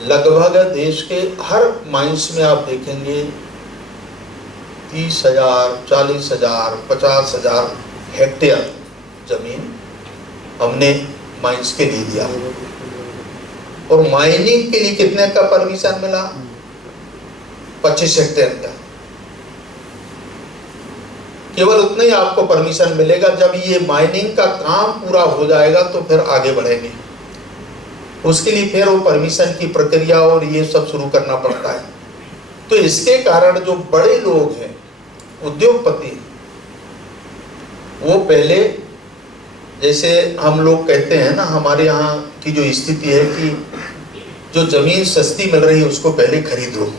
लगभग देश के हर माइंस में आप देखेंगे 30,000, 40,000, 50,000 हेक्टेयर जमीन हमने माइंस के लिए दिया। और माइनिंग के लिए कितने का परमिशन मिला? 25 हेक्टेयर का। केवल उतना ही आपको परमिशन मिलेगा। जब ये माइनिंग का काम पूरा हो जाएगा तो फिर आगे बढ़ेंगे, उसके लिए फिर वो परमिशन की प्रक्रिया और ये सब शुरू करना पड़ता है। तो इसके कारण जो बड़े लोग हैं, उद्योगपति, वो पहले, जैसे हम लोग कहते हैं ना, हमारे यहाँ की जो स्थिति है कि जो जमीन सस्ती मिल रही है उसको पहले खरीद लो,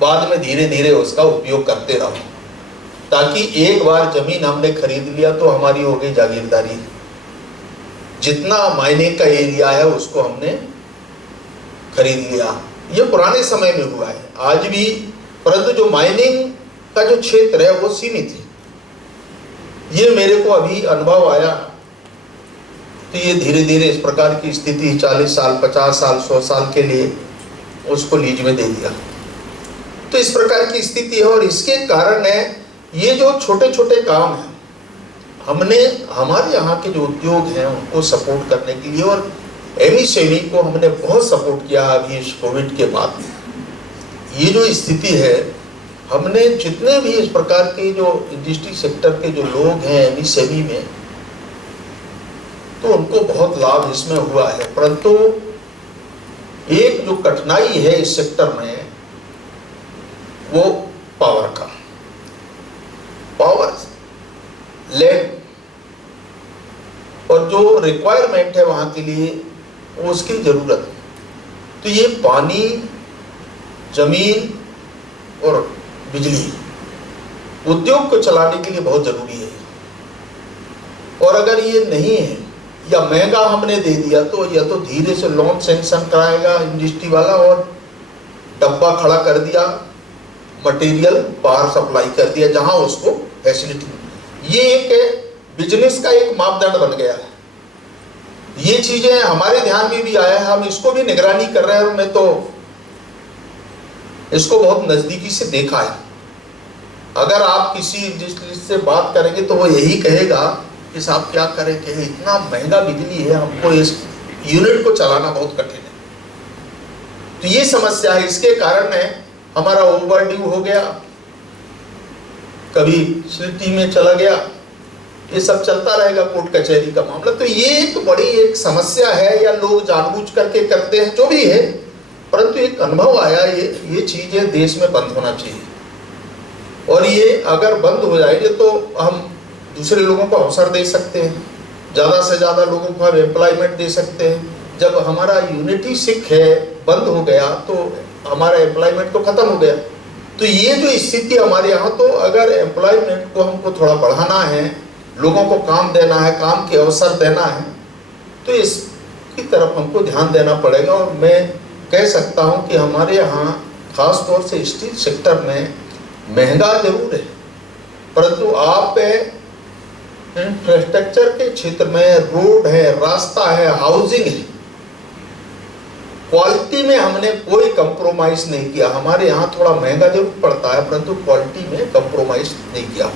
बाद में धीरे धीरे उसका उपयोग करते रहो, ताकि एक बार जमीन हमने खरीद लिया तो हमारी हो गई जागीरदारी। जितना मायनिंग का एरिया है उसको हमने खरीद लिया। ये पुराने समय में हुआ है, आज भी, परंतु जो माइनिंग का जो क्षेत्र है वो सीमित है। ये मेरे को अभी अनुभव आया। तो ये धीरे धीरे इस प्रकार की स्थिति 40 साल, 50 साल, 100 साल के लिए उसको लीज में दे दिया। तो इस प्रकार की स्थिति है। और इसके कारण है ये जो छोटे छोटे काम हैं, हमने हमारे यहाँ के जो उद्योग हैं उनको सपोर्ट करने के लिए, और एमएसएमई को हमने बहुत सपोर्ट किया अभी इस कोविड के बाद। ये जो स्थिति है, हमने जितने भी इस प्रकार के जो इंडस्ट्री सेक्टर के जो लोग हैं एमएसएमई में, तो उनको बहुत लाभ इसमें हुआ है। परंतु एक जो कठिनाई है इस सेक्टर में, वो पावर का, पावर, लैंड, और जो रिक्वायरमेंट है वहाँ के लिए वो उसकी ज़रूरत है। तो ये पानी, जमीन और बिजली, उद्योग को चलाने के लिए बहुत जरूरी है। और अगर ये नहीं है या महंगा हमने दे दिया तो या तो धीरे से लोन सैंक्शन कराएगा इंडस्ट्री वाला और डब्बा खड़ा कर दिया, मटेरियल बाहर सप्लाई कर दिया जहां उसको फैसिलिटी। ये एक बिजनेस का एक मापदंड बन गया है। ये चीजें हमारे ध्यान में भी आया है, हम इसको भी निगरानी कर रहे हैं और मैं तो इसको बहुत नजदीकी से देखा है। अगर आप किसी इंडस्ट्री से बात करेंगे तो वो यही कहेगा कि साहब क्या करें कि इतना महंगा बिजली है, हमको इस यूनिट को चलाना बहुत कठिन है। तो ये समस्या है, इसके कारण है हमारा ओवरड्यू हो गया, कभी सिटी में चला गया, ये सब चलता रहेगा कोर्ट कचहरी का मामला। तो ये एक बड़ी एक समस्या है, या लोग जानबूझ करके करते हैं, जो भी है, परंतु एक अनुभव आया ये चीजें देश में बंद होना चाहिए। और ये अगर बंद हो जाएगी तो हम दूसरे लोगों को अवसर दे सकते हैं, ज़्यादा से ज़्यादा लोगों को हम एम्प्लॉयमेंट दे सकते हैं। जब हमारा यूनिटी सिक है बंद हो गया तो हमारा एम्प्लॉयमेंट तो खत्म हो गया। तो ये जो स्थिति हमारे यहाँ, तो अगर एम्प्लॉयमेंट को हमको थोड़ा बढ़ाना है, लोगों को काम देना है, काम के अवसर देना है, तो इसकी तरफ हमको ध्यान देना पड़ेगा। और मैं कह सकता हूँ कि हमारे यहाँ खास तौर से स्टील सेक्टर में महंगा जरूर है, परंतु आप इंफ्रास्ट्रक्चर के क्षेत्र में रोड है, रास्ता है, हाउसिंग है, क्वालिटी में हमने कोई कंप्रोमाइज नहीं किया। हमारे यहाँ थोड़ा महंगा जरूर पड़ता है, परंतु क्वालिटी में कंप्रोमाइज नहीं किया।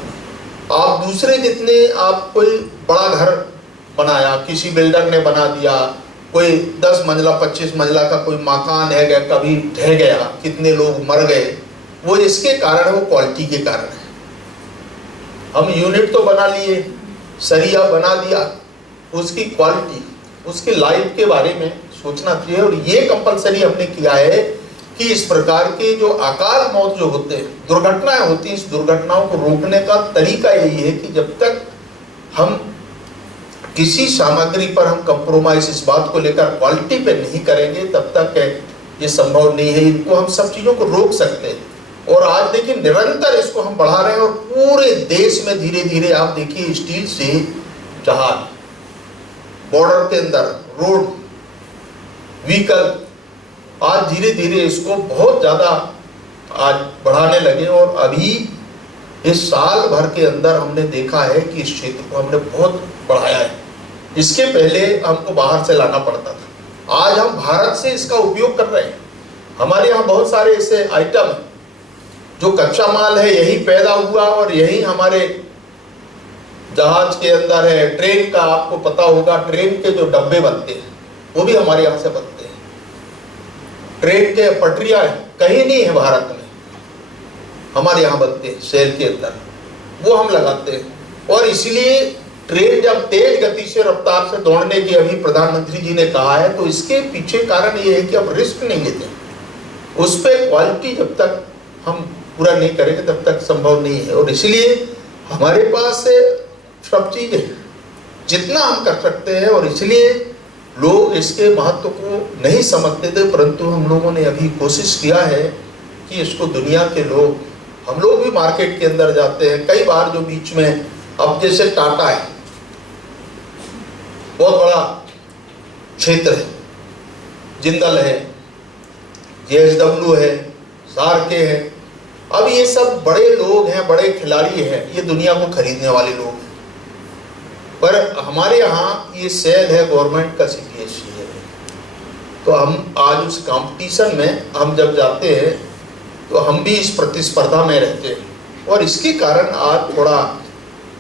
आप दूसरे जितने, आप कोई बड़ा घर बनाया, किसी बिल्डर ने बना दिया, कोई 10 मंजिला 25 मंजिला का कोई मकान है, कभी ढह गया, कितने लोग मर गए, वो इसके कारण है, वो क्वालिटी के कारण है। हम यूनिट तो बना लिए, सरिया बना दिया, उसकी क्वालिटी, उसकी लाइफ के बारे में सोचना चाहिए। और ये कंपलसरी हमने किया है कि इस प्रकार के जो अकाल मौत जो होते हैं, दुर्घटनाएं होती हैं, इस दुर्घटनाओं को रोकने का तरीका यही है कि जब तक हम किसी सामग्री पर हम कंप्रोमाइज इस बात को लेकर क्वालिटी पे नहीं करेंगे, तब तक ये संभव नहीं है। इनको हम सब चीज़ों को रोक सकते हैं। और आज देखिए निरंतर इसको हम बढ़ा रहे हैं, और पूरे देश में धीरे धीरे आप देखिए स्टील से जहाज, बॉर्डर के अंदर रोड, व्हीकल, आज धीरे धीरे इसको बहुत ज़्यादा आज बढ़ाने लगे। और अभी इस साल भर के अंदर हमने देखा है कि इस क्षेत्र को हमने बहुत बढ़ाया है। इसके पहले हमको बाहर से लाना पड़ता था, आज हम भारत से इसका उपयोग कर रहे हैं। हमारे यहाँ बहुत सारे ऐसे आइटम हैं जो कच्चा माल है, यही पैदा हुआ और यही हमारे जहाज के अंदर है। ट्रेन का आपको पता होगा, ट्रेन के जो डब्बे बनते हैं वो भी हमारे यहाँ से बनते हैं। ट्रेन के पटरियाँ कहीं नहीं है भारत में, हमारे यहाँ बनते हैं सेल के अंदर, वो हम लगाते हैं। और इसीलिए ट्रेन जब तेज गति से रफ्तार से दौड़ने की अभी प्रधानमंत्री जी ने कहा है, तो इसके पीछे कारण ये है कि अब रिस्क नहीं लेते, उस पर क्वालिटी जब तक हम पूरा नहीं करेंगे तब तक संभव नहीं है। और इसलिए हमारे पास सब चीज़ है जितना हम कर सकते हैं, और इसलिए लोग इसके महत्व को नहीं समझते थे, परंतु हम लोगों ने अभी कोशिश किया है कि इसको दुनिया के लोग, हम लोग भी मार्केट के अंदर जाते हैं कई बार, जो बीच में अब जैसे टाटा है, बहुत बड़ा क्षेत्र है, जिंदल है, JSW है, सार्के है, अब ये सब बड़े लोग हैं, बड़े खिलाड़ी हैं, ये दुनिया को खरीदने वाले लोग हैं। पर हमारे यहाँ ये सेल है गवर्नमेंट का, CPSE है। तो हम आज उस कंपटीशन में हम जब जाते हैं तो हम भी इस प्रतिस्पर्धा में रहते हैं, और इसके कारण आज थोड़ा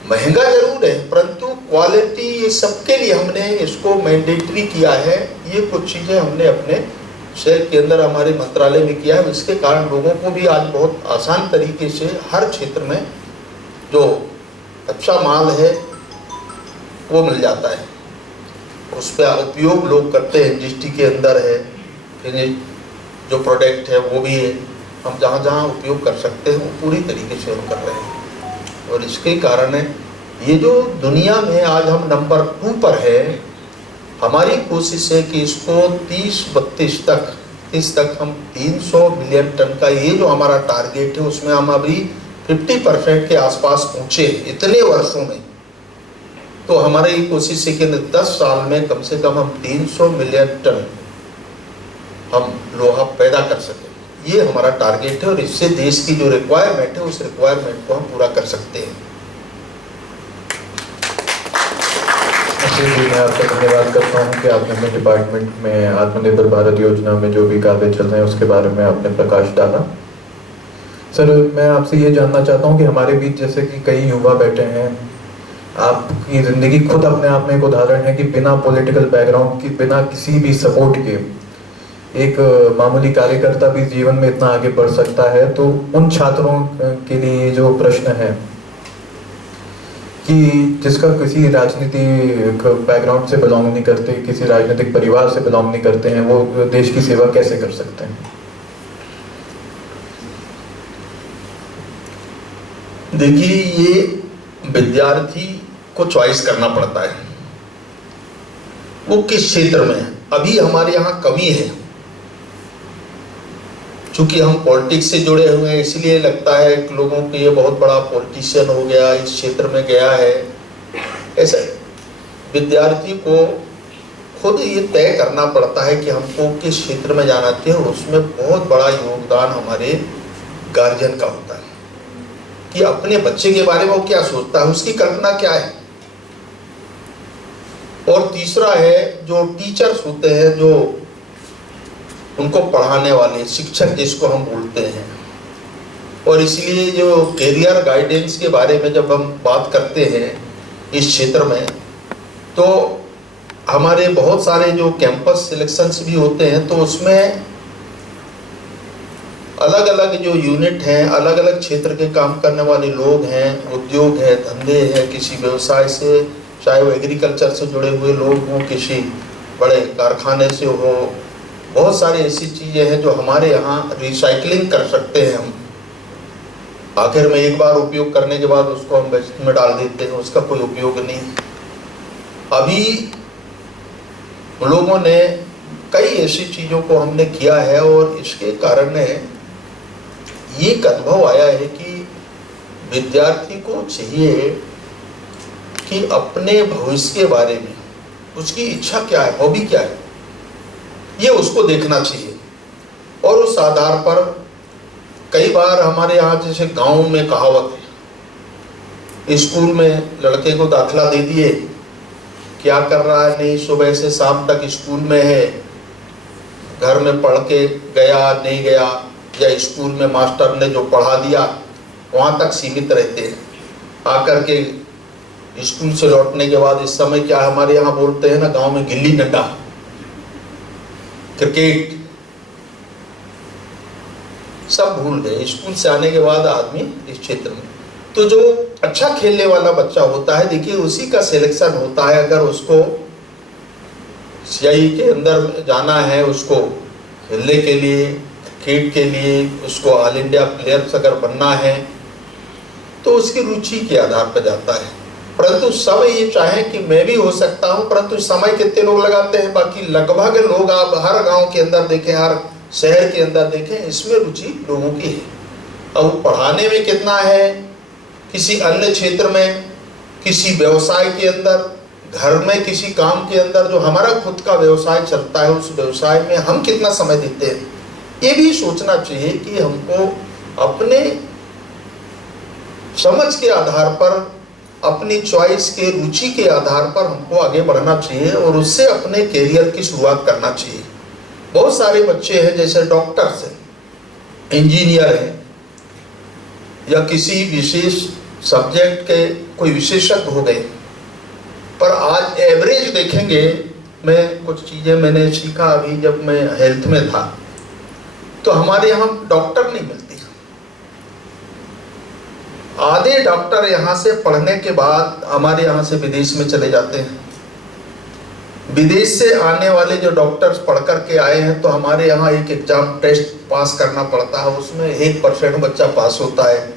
महंगा जरूर है, परंतु क्वालिटी ये सबके लिए हमने इसको मैंडेटरी किया है। ये कुछ चीज़ें हमने अपने सेल के अंदर हमारे मंत्रालय में किया है, इसके कारण लोगों को भी आज बहुत आसान तरीके से हर क्षेत्र में जो अच्छा माल है वो मिल जाता है, उस पर उपयोग लोग करते हैं। इंडस्ट्री के अंदर है, फिनिश जो प्रोडक्ट है वो भी है, हम जहाँ जहाँ उपयोग कर सकते हैं वो पूरी तरीके से हम कर रहे हैं। और इसके कारण ये जो दुनिया में आज हम नंबर 2 पर है, हमारी कोशिश है कि इसको 30-32 तक हम 300 मिलियन टन का, ये जो हमारा टारगेट है, उसमें हम अभी 50% के आसपास पहुंचे इतने वर्षों में, तो हमारी कोशिश है कि 10 साल में कम से कम हम 300 मिलियन टन हम लोहा पैदा कर सकें। ये हमारा टारगेट है और इससे देश की जो रिक्वायरमेंट है उस रिक्वायरमेंट को हम पूरा कर सकते हैं। मैं आपका धन्यवाद करता हूँ कि आपने अपने डिपार्टमेंट में आत्मनिर्भर भारत योजना में जो भी कार्य चल रहे हैं उसके बारे में आपने प्रकाश डाला। सर, मैं आपसे ये जानना चाहता हूँ कि हमारे बीच जैसे कि कई युवा बैठे हैं, आपकी ज़िंदगी खुद अपने आप में एक उदाहरण है कि बिना पॉलिटिकल बैकग्राउंड की, बिना किसी भी सपोर्ट के एक मामूली कार्यकर्ता भी जीवन में इतना आगे बढ़ सकता है। तो उन छात्रों के लिए जो प्रश्न है कि जिसका किसी राजनीतिक बैकग्राउंड से बिलोंग नहीं करते, किसी राजनीतिक परिवार से बिलोंग नहीं करते हैं, वो देश की सेवा कैसे कर सकते हैं? देखिए, ये विद्यार्थी को चॉइस करना पड़ता है वो किस क्षेत्र में है। अभी हमारे यहाँ कमी है, चूंकि हम पॉलिटिक्स से जुड़े हुए हैं इसलिए लगता है कि लोगों को ये बहुत बड़ा पॉलिटिशियन हो गया, इस क्षेत्र में गया है। ऐसे विद्यार्थी को खुद ये तय करना पड़ता है कि हमको किस क्षेत्र में जाना चाहिए, और उसमें बहुत बड़ा योगदान हमारे गार्जियन का होता है कि अपने बच्चे के बारे में वो क्या सोचता है, उसकी कल्पना क्या है। और तीसरा है जो टीचर्स होते हैं, जो उनको पढ़ाने वाले शिक्षक जिसको हम बोलते हैं। और इसलिए जो करियर गाइडेंस के बारे में जब हम बात करते हैं इस क्षेत्र में, तो हमारे बहुत सारे जो कैंपस सिलेक्शंस भी होते हैं, तो उसमें अलग अलग जो यूनिट हैं, अलग अलग क्षेत्र के काम करने वाले लोग हैं, उद्योग है, धंधे हैं, किसी व्यवसाय से, चाहे वो एग्रीकल्चर से जुड़े हुए लोग हों, किसी बड़े कारखाने से हो, बहुत सारी ऐसी चीज़ें हैं जो हमारे यहाँ रिसाइकलिंग कर सकते हैं हम। आखिर में एक बार उपयोग करने के बाद उसको हम वेस्ट में डाल देते हैं, उसका कोई उपयोग नहीं। अभी लोगों ने कई ऐसी चीज़ों को हमने किया है और इसके कारण ये एक अनुभव आया है कि विद्यार्थी को चाहिए कि अपने भविष्य के बारे में उसकी इच्छा क्या है, हॉबी क्या है, ये उसको देखना चाहिए। और उस आधार पर कई बार हमारे यहाँ जैसे गांव में कहावत है, स्कूल में लड़के को दाखिला दे दिए, क्या कर रहा है, नहीं सुबह से शाम तक स्कूल में है, घर में पढ़ के गया नहीं गया, या स्कूल में मास्टर ने जो पढ़ा दिया वहाँ तक सीमित रहते हैं। आकर के स्कूल से लौटने के बाद इस समय क्या हमारे यहाँ बोलते हैं ना गांव में, गिल्ली डंडा, क्रिकेट, सब भूल गए। स्कूल से आने के बाद आदमी इस क्षेत्र में, तो जो अच्छा खेलने वाला बच्चा होता है, देखिए उसी का सिलेक्शन होता है। अगर उसको सीआई के अंदर जाना है, उसको खेलने के लिए, क्रिकेट के लिए, उसको ऑल इंडिया प्लेयर्स अगर बनना है, तो उसकी रुचि के आधार पर जाता है। परंतु सब ये चाहें कि मैं भी हो सकता हूं, परंतु समय कितने लोग लगाते हैं, बाकी लगभग लोग आप हर गांव के अंदर देखें, हर शहर के अंदर देखें, इसमें रुचि लोगों की है। अब पढ़ाने में कितना है, किसी अन्य क्षेत्र में, किसी व्यवसाय के अंदर, घर में किसी काम के अंदर, जो हमारा खुद का व्यवसाय चलता है उस व्यवसाय में हम कितना समय देते हैं, ये भी सोचना चाहिए कि हमको अपने समझ के आधार पर, अपनी चॉइस के, रुचि के आधार पर हमको आगे बढ़ना चाहिए और उससे अपने करियर की शुरुआत करना चाहिए। बहुत सारे बच्चे हैं जैसे डॉक्टर्स हैं, इंजीनियर हैं, या किसी विशेष सब्जेक्ट के कोई विशेषज्ञ हो गए, पर आज एवरेज देखेंगे, मैं कुछ चीज़ें मैंने सीखा अभी जब मैं हेल्थ में था, तो हमारे यहाँ डॉक्टर नहीं मिलती। आधे डॉक्टर यहाँ से पढ़ने के बाद हमारे यहाँ से विदेश में चले जाते हैं। विदेश से आने वाले जो डॉक्टर्स पढ़ कर के आए हैं, तो हमारे यहाँ एक एग्जाम टेस्ट पास करना पड़ता है, उसमें 1% बच्चा पास होता है,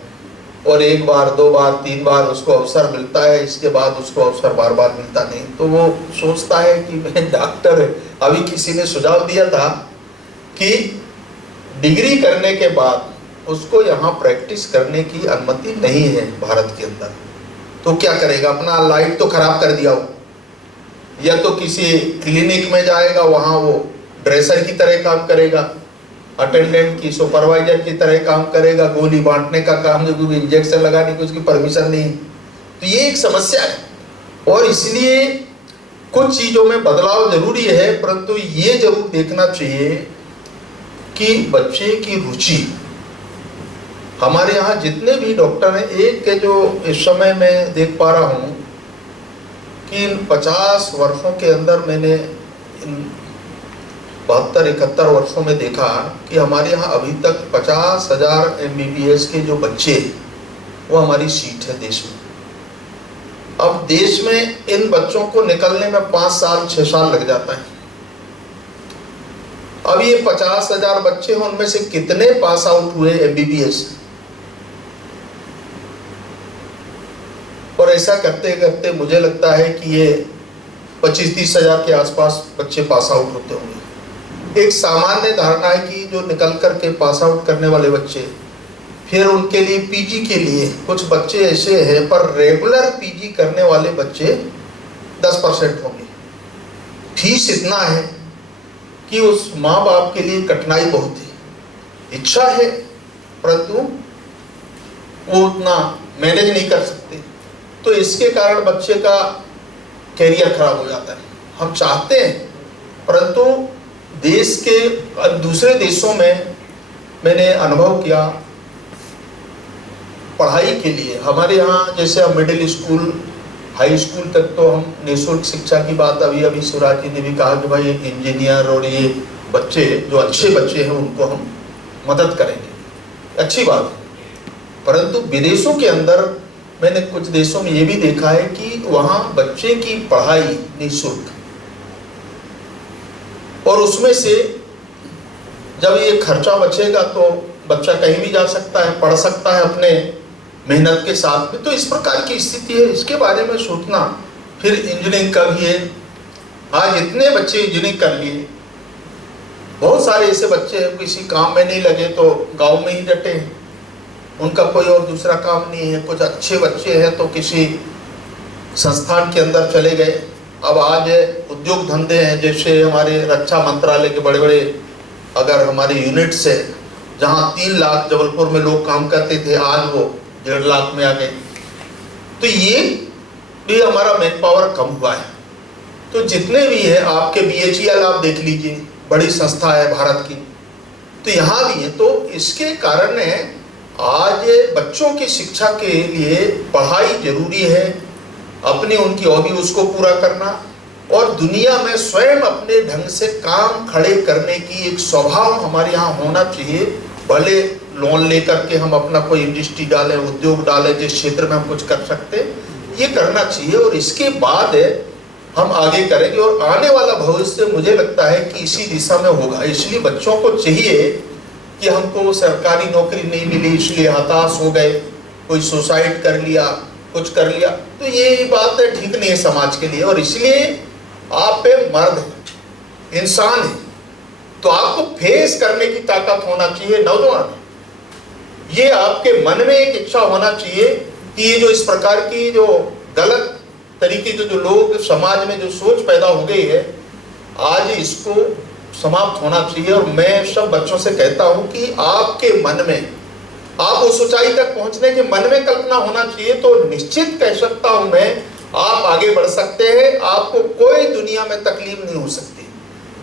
और एक बार, दो बार, तीन बार उसको अवसर मिलता है, इसके बाद उसको अवसर बार बार मिलता नहीं। तो वो सोचता है कि मैं डॉक्टर है। अभी किसी ने सुझाव दिया था कि डिग्री करने के बाद उसको यहाँ प्रैक्टिस करने की अनुमति नहीं है भारत के अंदर, तो क्या करेगा? अपना लाइफ तो खराब कर दिया हो, या तो किसी क्लिनिक में जाएगा, वहाँ वो ड्रेसर की तरह काम करेगा, अटेंडेंट की सुपरवाइजर की तरह काम करेगा, गोली बांटने का काम, जो इंजेक्शन लगाने की उसकी परमिशन नहीं। तो ये एक समस्या है, और इसलिए कुछ चीज़ों में बदलाव जरूरी है, परंतु ये जरूर देखना चाहिए कि बच्चे की रुचि। हमारे यहाँ जितने भी डॉक्टर हैं, एक के जो इस समय मैं देख पा रहा हूँ कि इन 50 वर्षों के अंदर मैंने इन 72-71 वर्षों में देखा कि हमारे यहाँ अभी तक 50,000 MBBS के जो बच्चे, वो हमारी सीट है देश में। अब देश में इन बच्चों को निकलने में 5 साल 6 साल लग जाता है। अब ये 50,000 बच्चे हैं, उनमें से कितने पास आउट हुए MBBS? और ऐसा करते करते मुझे लगता है कि ये 25-30 हजार के आसपास बच्चे पास आउट होते होंगे। एक सामान्य धारणा है कि जो निकल करके पास आउट करने वाले बच्चे, फिर उनके लिए पीजी के लिए कुछ बच्चे ऐसे हैं, पर रेगुलर पीजी करने वाले बच्चे 10% होंगे। फीस इतना है कि उस माँ बाप के लिए कठिनाई बहुत है। इच्छा है परंतु वो उतना मैनेज नहीं कर सकते, तो इसके कारण बच्चे का कैरियर खराब हो जाता है। हम चाहते हैं, परंतु देश के दूसरे देशों में मैंने अनुभव किया पढ़ाई के लिए। हमारे यहाँ जैसे हम मिडिल स्कूल, हाई स्कूल तक तो हम निःशुल्क शिक्षा की बात अभी शिवराज जी ने भी कहा कि भाई इंजीनियर और ये बच्चे जो अच्छे बच्चे हैं उनको हम मदद करेंगे, अच्छी बात है। परंतु विदेशों के अंदर मैंने कुछ देशों में ये भी देखा है कि वहाँ बच्चे की पढ़ाई निःशुल्क, और उसमें से जब ये खर्चा बचेगा तो बच्चा कहीं भी जा सकता है, पढ़ सकता है अपने मेहनत के साथ में। तो इस प्रकार की स्थिति है, इसके बारे में सोचना। फिर इंजीनियरिंग का भी है, आज इतने बच्चे इंजीनियरिंग कर लिए, बहुत सारे ऐसे बच्चे हैं किसी काम में नहीं लगे तो गांव में ही डटे हैं, उनका कोई और दूसरा काम नहीं है। कुछ अच्छे बच्चे हैं तो किसी संस्थान के अंदर चले गए। अब आज उद्योग धंधे हैं, जैसे हमारे रक्षा मंत्रालय के बड़े बड़े अगर हमारे यूनिट्स है, जहाँ 3 लाख जबलपुर में लोग काम करते थे, आज वो 1.5 लाख में आ गए। तो ये भी हमारा मैन पावर कम हुआ है। तो जितने भी है आपके BHEL आप देख लीजिए, बड़ी संस्था है भारत की, तो यहाँ भी है। तो इसके कारण आज बच्चों की शिक्षा के लिए पढ़ाई जरूरी है, अपनी उनकी हॉबी उसको पूरा करना, और दुनिया में स्वयं अपने ढंग से काम खड़े करने की एक स्वभाव हमारे यहाँ होना चाहिए। भले लोन लेकर के हम अपना कोई इंडस्ट्री डालें, उद्योग डालें, जिस क्षेत्र में हम कुछ कर सकते, ये करना चाहिए, और इसके बाद हम आगे करेंगे। और आने वाला भविष्य मुझे लगता है कि इसी दिशा में होगा। इसलिए बच्चों को चाहिए कि हमको सरकारी नौकरी नहीं मिली इसलिए हताश हो गए, कोई सुसाइड कर लिया, कुछ कर लिया, तो ये बात ठीक नहीं है समाज के लिए। और इसलिए आप मर्द हैं, इंसान है, तो आपको फेस करने की ताकत होना चाहिए। नौजवान, ये आपके मन में एक इच्छा होना चाहिए कि ये जो इस प्रकार की जो गलत तरीके के जो लोग समाज में जो सोच पैदा हो गई है, आज इसको समाप्त होना चाहिए। और मैं सब बच्चों से कहता हूं कि आपके मन में, आप उस ऊंचाई तक पहुंचने के मन में कल्पना होना चाहिए, तो निश्चित कह सकता हूं मैं, आप आगे बढ़ सकते हैं। आपको कोई दुनिया में तकलीफ नहीं हो सकती।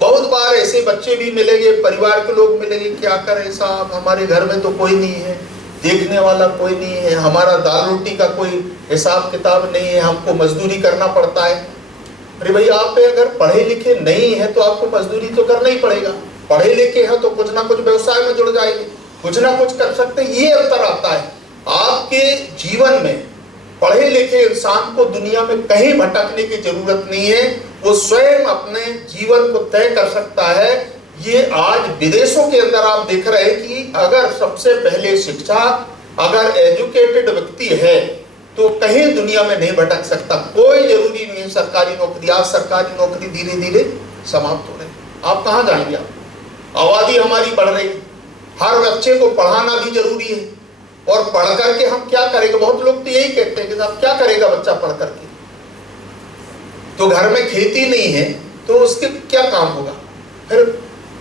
बहुत बार ऐसे बच्चे भी मिलेंगे, परिवार के लोग मिलेंगे, क्या करें साहब, हमारे घर में तो कोई नहीं है, देखने वाला कोई नहीं है, हमारा दाल रोटी का कोई हिसाब किताब नहीं है, हमको मजदूरी करना पड़ता है। अरे भाई, आप अगर पढ़े लिखे नहीं है तो आपको मजदूरी तो करना ही पड़ेगा। पढ़े लिखे हैं तो कुछ ना कुछ व्यवसाय में जुड़ जाएंगे, कुछ ना कुछ कर सकते हैं। ये अंतर आता है आपके जीवन में। पढ़े लिखे इंसान को दुनिया में कहीं भटकने की जरूरत नहीं है, वो स्वयं अपने जीवन को तय कर सकता है। ये आज विदेशों के अंदर आप देख रहे हैं कि अगर सबसे पहले शिक्षा, अगर एजुकेटेड व्यक्ति है तो कहीं दुनिया में नहीं भटक सकता। कोई जरूरी नहीं है सरकारी नौकरी। आज सरकारी नौकरी धीरे धीरे समाप्त हो रही है। आप कहाँ जाएंगे? आप आबादी हमारी बढ़ रही, हर बच्चे को पढ़ाना भी जरूरी है, और पढ़ करके हम क्या करेंगे? बहुत लोग तो यही कहते हैं कि साहब क्या करेगा बच्चा पढ़ करके, तो घर में खेती नहीं है तो उसके क्या काम होगा? फिर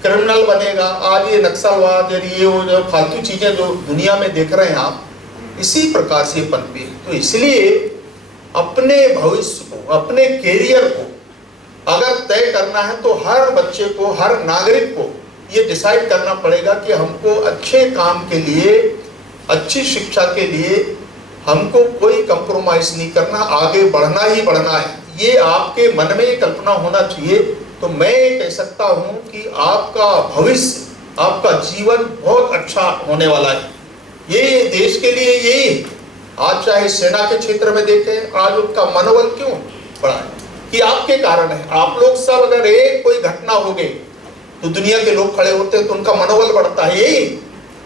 क्रिमिनल बनेगा। आज ये नक्सलवाद ये वो जो फालतू चीजें जो दुनिया में देख रहे हैं आप, इसी प्रकार से पनपी है। तो इसलिए अपने भविष्य को, अपने कैरियर को अगर तय करना है तो हर बच्चे को, हर नागरिक को ये डिसाइड करना पड़ेगा कि हमको अच्छे काम के लिए, अच्छी शिक्षा के लिए हमको कोई कंप्रोमाइज नहीं करना, आगे बढ़ना ही बढ़ना है। ये आपके मन में कल्पना होना चाहिए। तो मैं ये कह सकता हूं कि आपका भविष्य, आपका जीवन बहुत अच्छा होने वाला है। ये देश के लिए यही, आज चाहे सेना के क्षेत्र में देखें, आज उनका मनोबल क्यों बढ़ा है कि आपके कारण है। आप लोग सब अगर एक कोई घटना हो गई तो दुनिया के लोग खड़े होते हैं तो उनका मनोबल बढ़ता है यही।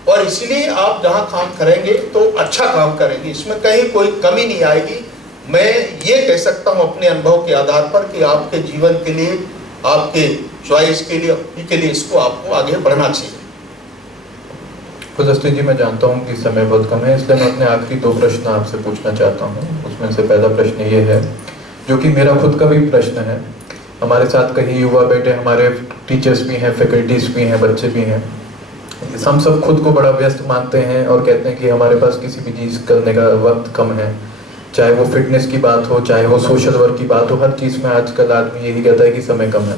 और इसलिए आप जहाँ काम करेंगे तो अच्छा काम करेंगे, इसमें कहीं कोई कमी नहीं आएगी। मैं ये कह सकता हूँ अपने अनुभव के आधार पर कि आपके जीवन के लिए, आपके चॉइस के लिए इसको आपको आगे बढ़ना चाहिए। गुलदस्ते जी, मैं जानता हूँ कि समय बहुत कम है, इसलिए मैं अपने आखिरी 2 प्रश्न आपसे पूछना चाहता हूँ। उसमें से पहला प्रश्न ये है, जो कि मेरा खुद का भी प्रश्न है। हमारे साथ कई युवा बेटे, हमारे टीचर्स भी हैं, फैकल्टीज भी हैं, बच्चे भी हैं। हम सब खुद को बड़ा व्यस्त मानते हैं और कहते हैं कि हमारे पास किसी भी चीज़ करने का वक्त कम है, चाहे वो फिटनेस की बात हो, चाहे वो सोशल वर्क की बात हो। हर चीज़ में आजकल आदमी यही कहता है कि समय कम है।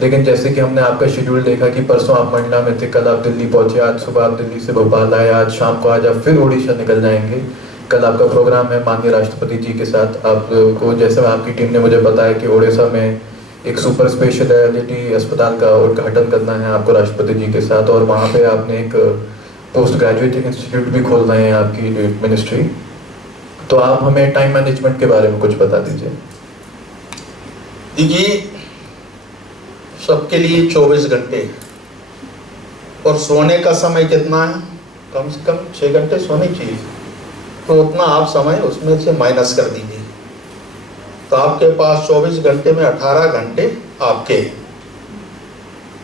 लेकिन जैसे कि हमने आपका शेड्यूल देखा कि परसों आप मंडला में थे, कल आप दिल्ली पहुंचे, आज सुबह आप दिल्ली से भोपाल आए, आज शाम को आज आप फिर उड़ीसा निकल जाएंगे। कल आपका प्रोग्राम है माननीय राष्ट्रपति जी के साथ। आपको जैसे आपकी टीम ने मुझे बताया कि उड़ीसा में एक सुपर स्पेशलिटी अस्पताल का उद्घाटन करना है आपको राष्ट्रपति जी के साथ, और वहाँ पे आपने एक पोस्ट ग्रेजुएट इंस्टीट्यूट भी खोल रहे हैं आपकी मिनिस्ट्री। तो आप हमें टाइम मैनेजमेंट के बारे में कुछ बता दीजिए। देखिए, सबके लिए 24 घंटे, और सोने का समय कितना है? कम से कम 6 घंटे सोने चाहिए। तो उतना आप समय उसमें से माइनस कर दीजिए, तो आपके पास 24 घंटे में 18 घंटे आपके।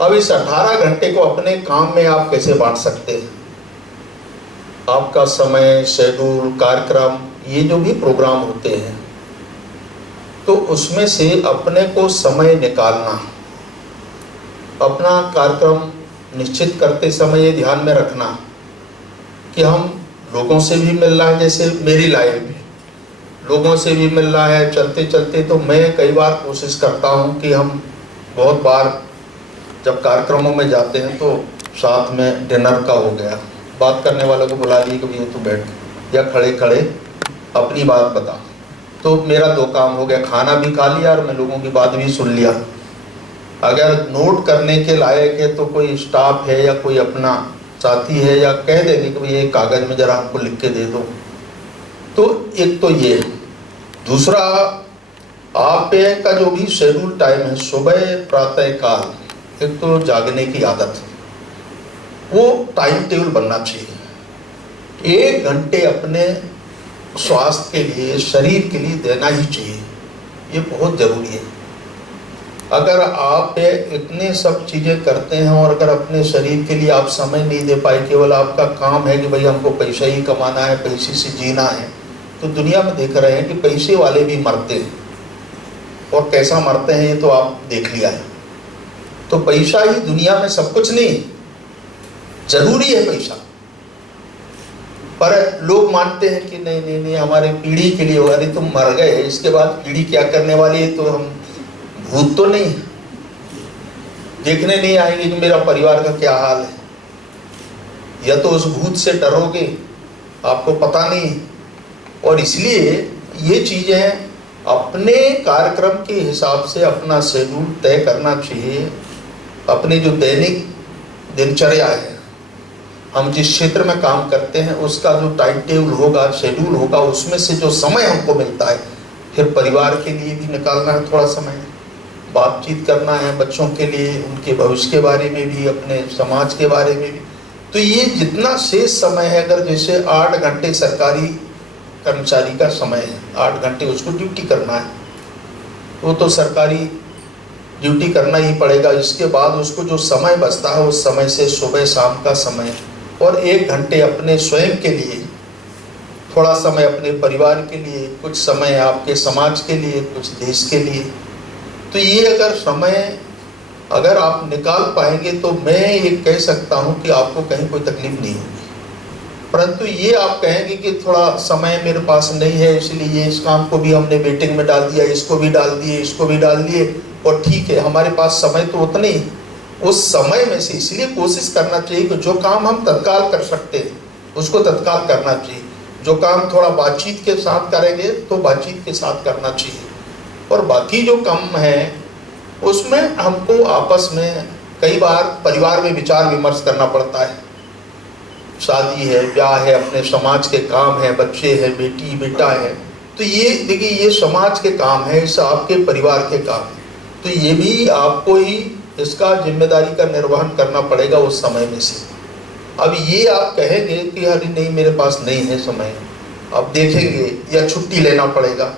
अब इस 18 घंटे को अपने काम में आप कैसे बांट सकते हैं? आपका समय, शेड्यूल, कार्यक्रम, ये जो भी प्रोग्राम होते हैं, तो उसमें से अपने को समय निकालना, अपना कार्यक्रम निश्चित करते समय ये ध्यान में रखना कि हम लोगों से भी मिल रहा है, जैसे मेरी लाइफ में लोगों से भी मिल रहा है चलते चलते। तो मैं कई बार कोशिश करता हूँ कि हम बहुत बार जब कार्यक्रमों में जाते हैं तो साथ में डिनर का हो गया, बात करने वालों को बुला लिए कि भैया तू बैठ, या खड़े खड़े अपनी बात बता। तो मेरा 2 काम हो गया, खाना भी खा लिया और मैं लोगों की बात भी सुन लिया। अगर नोट करने के लायक है तो कोई स्टाफ है या कोई अपना साथी है, या कह देंगे कि भैया कागज़ में ज़रा हमको लिख के दे दो। तो एक तो ये, दूसरा आप का जो भी शेड्यूल टाइम है, सुबह प्रातः काल, एक तो जागने की आदत, वो टाइम टेबल बनना चाहिए। 1 घंटे अपने स्वास्थ्य के लिए, शरीर के लिए देना ही चाहिए, ये बहुत ज़रूरी है। अगर आप इतने सब चीज़ें करते हैं और अगर अपने शरीर के लिए आप समय नहीं दे पाए, केवल आपका काम है कि भाई हमको पैसा ही कमाना है, पैसे से जीना है, तो दुनिया में देख रहे हैं कि पैसे वाले भी मरते हैं, और कैसा मरते हैं ये तो आप देख लिया है। तो पैसा ही दुनिया में सब कुछ नहीं, जरूरी है पैसा, पर लोग मानते हैं कि नहीं नहीं नहीं हमारे पीढ़ी के लिए, अरे तुम मर गए, इसके बाद पीढ़ी क्या करने वाली है? तो हम भूत तो नहीं देखने नहीं आएंगे कि मेरा परिवार का क्या हाल है, या तो उस भूत से डरोगे, आपको पता नहीं। और इसलिए ये चीज़ें अपने कार्यक्रम के हिसाब से अपना शेड्यूल तय करना चाहिए। अपने जो दैनिक दिनचर्या है, हम जिस क्षेत्र में काम करते हैं उसका जो टाइम टेबल होगा, शेड्यूल होगा, उसमें से जो समय हमको मिलता है, फिर परिवार के लिए भी निकालना है थोड़ा समय, बातचीत करना है बच्चों के लिए, उनके भविष्य के बारे में भी, अपने समाज के बारे में भी। तो ये जितना शेष समय है, अगर जैसे 8 घंटे सरकारी कर्मचारी का समय है, 8 घंटे उसको ड्यूटी करना है, वो तो सरकारी ड्यूटी करना ही पड़ेगा। इसके बाद उसको जो समय बचता है उस समय से सुबह शाम का समय और 1 घंटे अपने स्वयं के लिए, थोड़ा समय अपने परिवार के लिए, कुछ समय आपके समाज के लिए, कुछ देश के लिए, तो ये अगर समय अगर आप निकाल पाएंगे तो मैं ये कह सकता हूँ कि आपको कहीं कोई तकलीफ नहीं होगी। परंतु ये आप कहेंगे कि थोड़ा समय मेरे पास नहीं है, इसलिए इस काम को भी हमने वेटिंग में डाल दिया, इसको भी डाल दिए, इसको भी डाल दिए, और ठीक है हमारे पास समय तो उतना ही, उस समय में से इसलिए कोशिश करना चाहिए कि जो काम हम तत्काल कर सकते हैं उसको तत्काल करना चाहिए। जो काम थोड़ा बातचीत के साथ करेंगे तो बातचीत के साथ करना चाहिए, और बाकी जो काम है उसमें हमको आपस में कई बार परिवार में विचार विमर्श करना पड़ता है। शादी है, ब्याह है, अपने समाज के काम है, बच्चे हैं, बेटी बेटा है, तो ये देखिए ये समाज के काम है, इस आपके परिवार के काम है, तो ये भी आपको ही इसका जिम्मेदारी का निर्वहन करना पड़ेगा उस समय में से। अब ये आप कहेंगे कि अरे नहीं मेरे पास नहीं है समय, अब देखेंगे, या छुट्टी लेना पड़ेगा,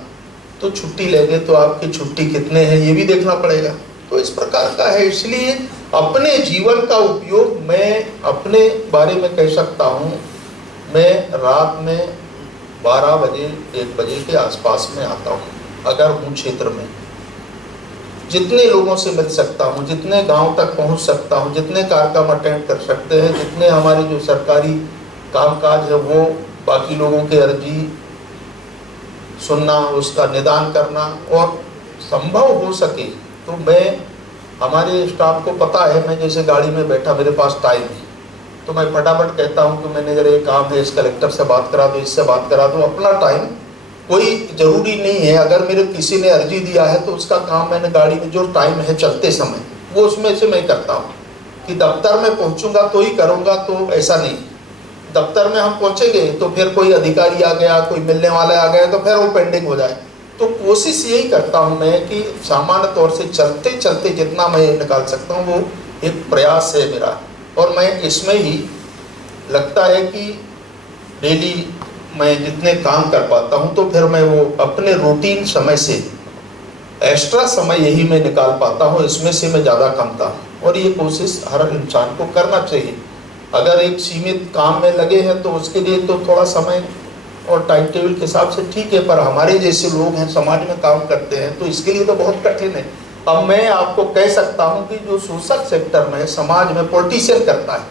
तो छुट्टी लेंगे तो आपकी छुट्टी कितने हैं ये भी देखना पड़ेगा। तो इस प्रकार का है, इसलिए अपने जीवन का उपयोग मैं अपने बारे में कह सकता हूँ। मैं रात में 12 बजे 1 बजे के आसपास में आता हूँ, अगर हूँ क्षेत्र में, जितने लोगों से मिल सकता हूँ, जितने गांव तक पहुँच सकता हूँ, जितने कार्यक्रम अटेंड कर सकते हैं, जितने हमारे जो सरकारी कामकाज है वो बाकी लोगों के अर्जी सुनना, उसका निदान करना, और संभव हो सके तो मैं, हमारे स्टाफ को पता है, मैं जैसे गाड़ी में बैठा मेरे पास टाइम है तो मैं फटाफट कहता हूँ कि मैनेजर ये काम है, इस कलेक्टर से बात करा दो, इससे बात करा दो। अपना टाइम कोई ज़रूरी नहीं है, अगर मेरे किसी ने अर्जी दिया है तो उसका काम मैंने गाड़ी में जो टाइम है चलते समय वो उसमें से मैं करता हूँ, कि दफ्तर में पहुँचूँगा तो ही करूँगा, तो ऐसा नहीं। दफ्तर में हम पहुँचेंगे तो फिर कोई अधिकारी आ गया, कोई मिलने वाला आ गया तो फिर वो पेंडिंग हो जाए। तो कोशिश यही करता हूँ मैं कि सामान्य तौर से चलते चलते जितना मैं निकाल सकता हूँ वो एक प्रयास है मेरा, और मैं इसमें ही लगता है कि डेली मैं जितने काम कर पाता हूँ तो फिर मैं वो अपने रूटीन समय से एक्स्ट्रा समय यही मैं निकाल पाता हूँ, इसमें से मैं ज़्यादा कमता हूँ, और ये कोशिश हर इंसान को करना चाहिए। अगर एक सीमित काम में लगे हैं तो उसके लिए तो थोड़ा समय और टाइम टेबल के हिसाब से ठीक है, पर हमारे जैसे लोग हैं समाज में काम करते हैं तो इसके लिए तो बहुत कठिन है। अब मैं आपको कह सकता हूं कि जो सोशल सेक्टर में समाज में पॉलिटिशियन करता है,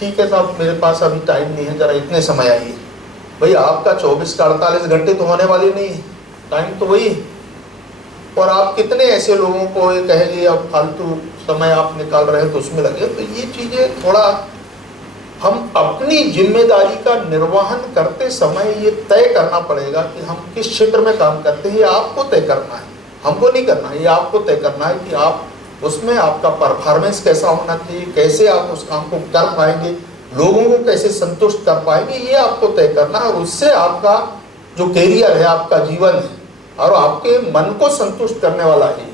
ठीक है साहब मेरे पास अभी टाइम नहीं है, जरा इतने समय आइए, भाई आपका 24 का 48 घंटे तो होने वाले नहीं है, टाइम तो वही है। और आप कितने ऐसे लोगों को ये कहेंगे अब फालतू समय आप निकाल रहे हैं तो उसमें लगे। तो ये चीज़ें थोड़ा हम अपनी जिम्मेदारी का निर्वहन करते समय ये तय करना पड़ेगा कि हम किस क्षेत्र में काम करते हैं, ये आपको तय करना है, हमको नहीं करना है। ये आपको तय करना है कि आप उसमें आपका परफॉर्मेंस कैसा होना चाहिए, कैसे आप उस काम को कर पाएंगे, लोगों को कैसे संतुष्ट कर पाएंगे, ये आपको तय करना है। और उससे आपका जो कैरियर है, आपका जीवन है, और आपके मन को संतुष्ट करने वाला है।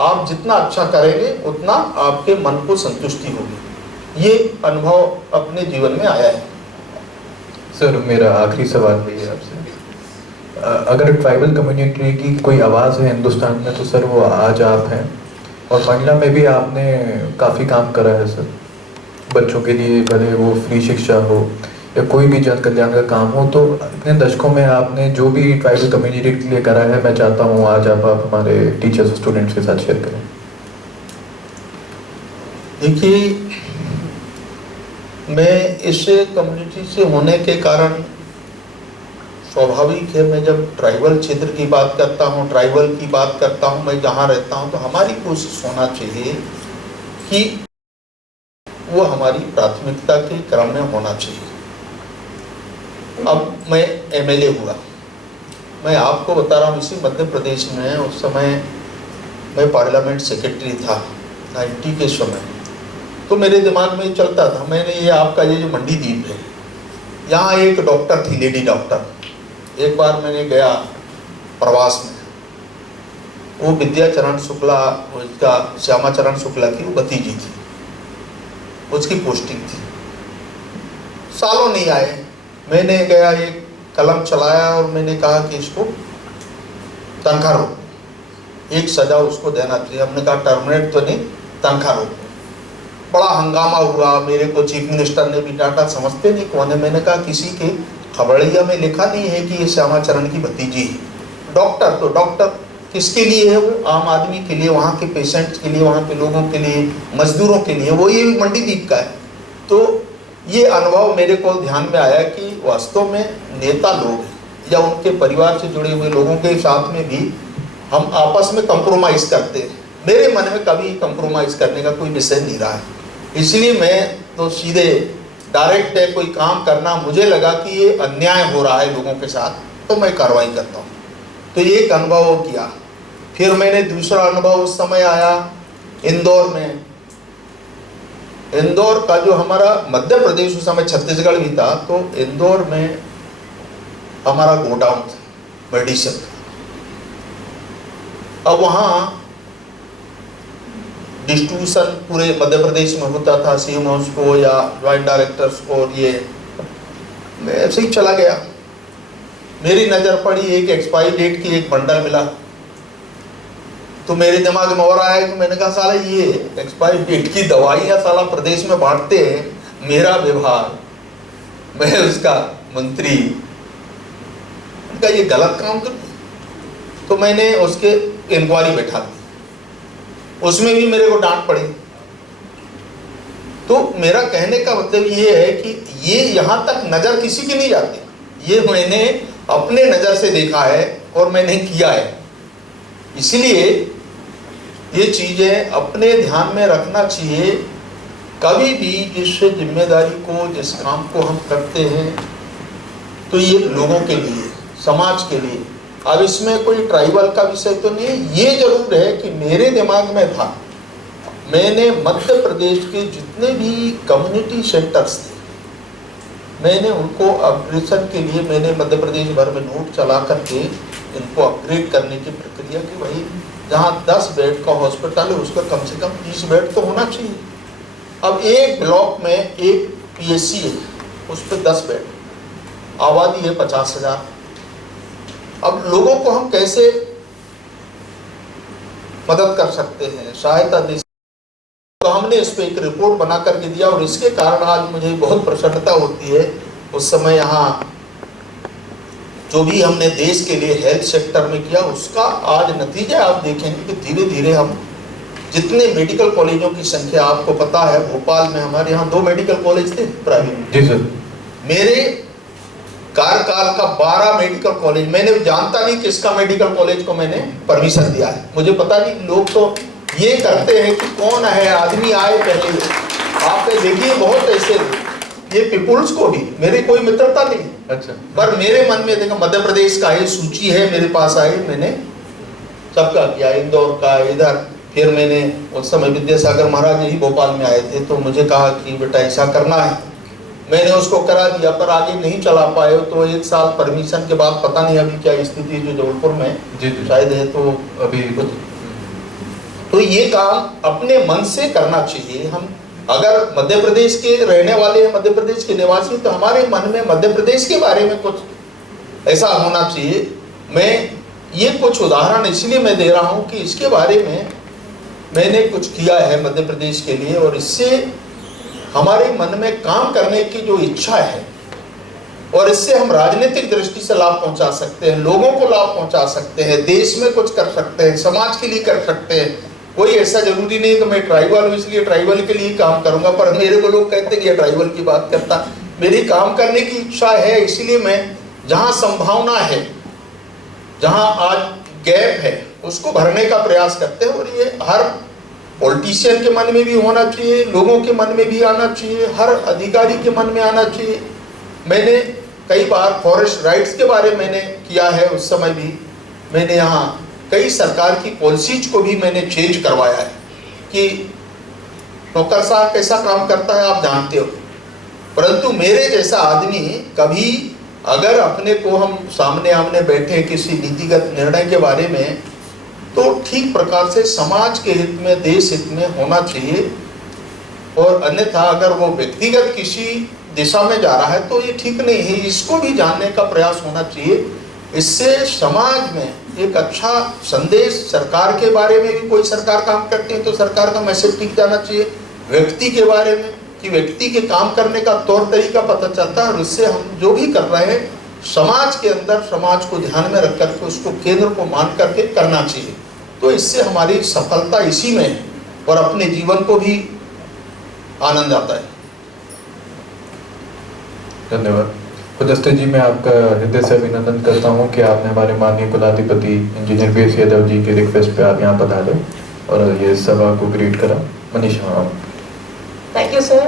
आप जितना अच्छा करेंगे उतना आपके मन को संतुष्टि होगी। ये अनुभव अपने जीवन में आया है। सर मेरा आखिरी सवाल है आपसे, अगर ट्राइबल कम्युनिटी की कोई आवाज़ है हिंदुस्तान में तो सर वो आज आप हैं, और मंडला में भी आपने काफ़ी काम करा है सर, बच्चों के लिए भले वो फ्री शिक्षा हो या कोई भी जन कल्याण का काम हो, तो इतने दशकों में आपने जो भी ट्राइबल कम्युनिटी के लिए करा है, मैं चाहता हूँ आज आप हमारे टीचर्स और स्टूडेंट्स के साथ शेयर करें। देखिए, मैं इस कम्युनिटी से होने के कारण स्वाभाविक है, मैं जब ट्राइबल क्षेत्र की बात करता हूँ, ट्राइबल की बात करता हूँ, मैं जहाँ रहता हूँ, तो हमारी कोशिश होना चाहिए कि वो हमारी प्राथमिकता के क्रम में होना चाहिए। अब मैं एमएलए हुआ, मैं आपको बता रहा हूँ, इसी मध्य प्रदेश में उस समय मैं पार्लियामेंट सेक्रेटरी था 90 के समय। तो मेरे दिमाग में चलता था, मैंने ये आपका ये जो मंडी द्वीप है, यहाँ एक डॉक्टर थी, लेडी डॉक्टर। एक बार मैंने गया प्रवास में, वो विद्याचरण शुक्ला, उसका श्यामाचरण शुक्ला की वो भतीजी थी, उसकी पोस्टिंग थी। सालों नहीं आए, मैंने गया, एक कलम चलाया और मैंने कहा कि इसको तनख्वाह रोको, एक सजा उसको देना चाहिए। हमने कहा टर्मिनेट तो नहीं, तनख्वाह रोको। बड़ा हंगामा हुआ, मेरे को चीफ मिनिस्टर ने भी डांटा, समझते नहीं कौन है। मैंने कहा किसी के खबड़िया में लिखा नहीं है कि ये श्यामाचरण की भतीजी है। डॉक्टर तो डॉक्टर किसके लिए है? वो आम आदमी के लिए, वहाँ के पेशेंट्स के लिए, वहाँ के लोगों के लिए, मजदूरों के लिए। वो ये मंडीदीप का है। तो ये अनुभव मेरे को ध्यान में आया कि वास्तव में नेता लोग या उनके परिवार से जुड़े हुए लोगों के साथ में भी हम आपस में कंप्रोमाइज़ करते हैं। मेरे मन में कभी कंप्रोमाइज़ करने का कोई विषय नहीं रहा है, इसलिए मैं तो सीधे डायरेक्ट है कोई काम करना, मुझे लगा कि ये अन्याय हो रहा है लोगों के साथ, तो मैं कार्रवाई करता हूँ। तो ये एक अनुभव किया। फिर मैंने दूसरा अनुभव उस समय आया इंदौर में। इंदौर का जो हमारा मध्य प्रदेश उस समय छत्तीसगढ़ भी था, तो इंदौर में हमारा गोडाउन था मेडिसिन का। अब वहाँ डिस्ट्रीब्यूशन पूरे मध्य प्रदेश में होता था, सीएम हाउस को या ज्वाइंट डायरेक्टर्स को, और ये मैं ऐसे ही चला गया। मेरी नज़र पड़ी, एक एक्सपायरी डेट की एक बंडल मिला, तो मेरे दिमाग में और आया कि मैंने कहा साला ये एक्सपायरी डेट की दवाइयाँ साला प्रदेश में बांटते हैं, मेरा विभाग, मैं उसका मंत्री, उनका ये गलत काम कर। तो मैंने उसके इंक्वायरी बैठा दी, उसमें भी मेरे को डांट पड़ी। तो मेरा कहने का मतलब ये है कि ये यहाँ तक नज़र किसी की नहीं जाती, ये मैंने अपने नज़र से देखा है और मैंने किया है। इसलिए ये चीज़ें अपने ध्यान में रखना चाहिए। कभी भी जिस जिम्मेदारी को, जिस काम को हम करते हैं, तो ये लोगों के लिए, समाज के लिए। अब इसमें कोई ट्राइबल का विषय तो नहीं, ये जरूर है कि मेरे दिमाग में था, मैंने मध्य प्रदेश के जितने भी कम्युनिटी सेंटर्स थे, मैंने उनको अपग्रेडेशन के लिए मैंने मध्य प्रदेश भर में नोट चला करके इनको अपग्रेड करने की प्रक्रिया की। भाई जहाँ 10 बेड का हॉस्पिटल है उसका कम से कम 30 बेड तो होना चाहिए। अब एक ब्लॉक में एक पीएचसी है, उस पर 10 बेड, आबादी है 50,000। अब लोगों को हम कैसे मदद कर सकते हैं, सहायता दे सकते हैं? तो हमने इस पर एक रिपोर्ट बना करके दिया, और इसके कारण आज मुझे बहुत प्रसन्नता होती है। उस समय यहाँ जो भी हमने देश के लिए हेल्थ सेक्टर में किया, उसका आज नतीजा आप देखेंगे कि धीरे धीरे हम जितने मेडिकल कॉलेजों की संख्या, आपको पता है भोपाल में हमारे यहाँ 2 मेडिकल कॉलेज थे प्राइवेट। जी सर। मेरे कार्यकाल का 12 मेडिकल कॉलेज, मैंने जानता नहीं किसका मेडिकल कॉलेज को मैंने परमिशन दिया है, मुझे पता नहीं। लोग तो ये करते हैं कि कौन है आदमी आए पहले। आपने देखिए बहुत ऐसे, ये पीपुल्स को भी मेरी कोई मित्रता नहीं, अच्छा, पर मेरे मन में देखो मध्य प्रदेश का ये सूची है मेरे पास आई, मैंने सबका किया, इंदौर का, इधर। फिर मैंने उस समय विद्यासागर महाराज ही भोपाल में आए थे, तो मुझे कहा कि बेटा ऐसा करना है, मैंने उसको करा दिया, पर आगे नहीं चला पाए। तो 1 साल परमिशन के बाद पता नहीं अभी क्या स्थिति जो जबलपुर में शायद है, तो अभी तो ये काम अपने मन से करना चाहिए। हम अगर मध्य प्रदेश के रहने वाले हैं, मध्य प्रदेश के निवासी, तो हमारे मन में मध्य प्रदेश के बारे में कुछ ऐसा होना चाहिए। मैं ये कुछ उदाहरण इसलिए मैं दे रहा हूँ कि इसके बारे में मैंने कुछ किया है मध्य प्रदेश के लिए, और इससे हमारे मन में काम करने की जो इच्छा है, और इससे हम राजनीतिक दृष्टि से लाभ पहुंचा सकते हैं, लोगों को लाभ पहुंचा सकते हैं, देश में कुछ कर सकते हैं, समाज के लिए कर सकते हैं। कोई ऐसा जरूरी नहीं कि मैं ट्राइबल हूँ इसलिए ट्राइबल के लिए काम करूंगा, पर मेरे को लोग कहते हैं कि ये ट्राइबल की बात करता। मेरी काम करने की इच्छा है, इसलिए मैं जहाँ संभावना है, जहाँ आज गैप है, उसको भरने का प्रयास करते हैं। और ये हर पॉलिटिशियन के मन में भी होना चाहिए, लोगों के मन में भी आना चाहिए, हर अधिकारी के मन में आना चाहिए। मैंने कई बार फॉरेस्ट राइट्स के बारे में मैंने किया है, उस समय भी मैंने यहाँ कई सरकार की पॉलिसीज को भी मैंने चेंज करवाया है कि नौकरशाह कैसा काम करता है आप जानते हो, परंतु मेरे जैसा आदमी कभी अगर अपने को हम सामने आमने बैठे किसी नीतिगत निर्णय के बारे में, तो ठीक प्रकार से समाज के हित में, देश हित में होना चाहिए। और अन्यथा अगर वो व्यक्तिगत किसी दिशा में जा रहा है तो ये ठीक नहीं है, इसको भी जानने का प्रयास होना चाहिए। इससे समाज में एक अच्छा संदेश, सरकार के बारे में भी कोई सरकार काम करती है तो सरकार का मैसेज ठीक जाना चाहिए, व्यक्ति के बारे में, कि व्यक्ति के काम करने का तौर तरीका पता चलता है, और इससे हम जो भी कर रहे हैं समाज के अंदर, समाज को ध्यान में रख करके उसको केंद्र को मान करके करना चाहिए। तो इससे हमारी सफलता इसी में है और अपने जीवन को भी आनंद आता है। धन्यवाद। खुदस्ते जी, मैं आपका हृदय से अभिनंदन करता हूँ कि आपने हमारे माननीय कुलाधिपति इंजीनियर वीएस यादव जी के रिक्वेस्ट पे आप यहाँ पधारे और ये सभा को ग्रीट करा। Manisha. Thank you, sir.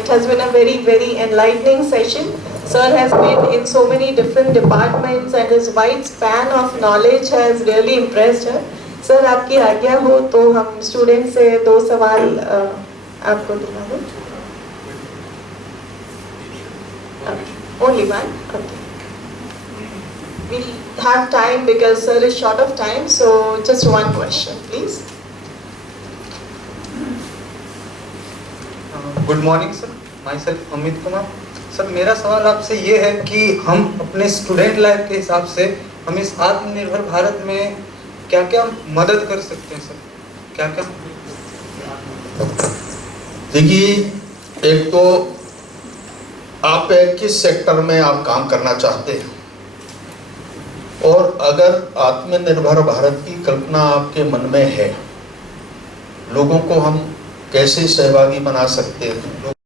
It has been a very enlightening session. Sir has been in so many different departments and his wide span of knowledge has really impressed her. Sir, आपकी आज्ञा हो तो हम स्टूडेंट से 2 सवाल आपको दूंगा। Only one? Okay. We'll have time because sir is short of time, so just one question, please. Good morning sir, my self Amit Kumar. Sir, मेरा सवाल आपसे ये है कि हम अपने स्टूडेंट लाइफ के हिसाब से हम इस आत्मनिर्भर भारत में क्या क्या मदद कर सकते हैं सर? क्या क्या? देखिए, एक तो आप किस सेक्टर में आप काम करना चाहते हैं, और अगर आत्मनिर्भर भारत की कल्पना आपके मन में है, लोगों को हम कैसे सहभागी बना सकते हैं,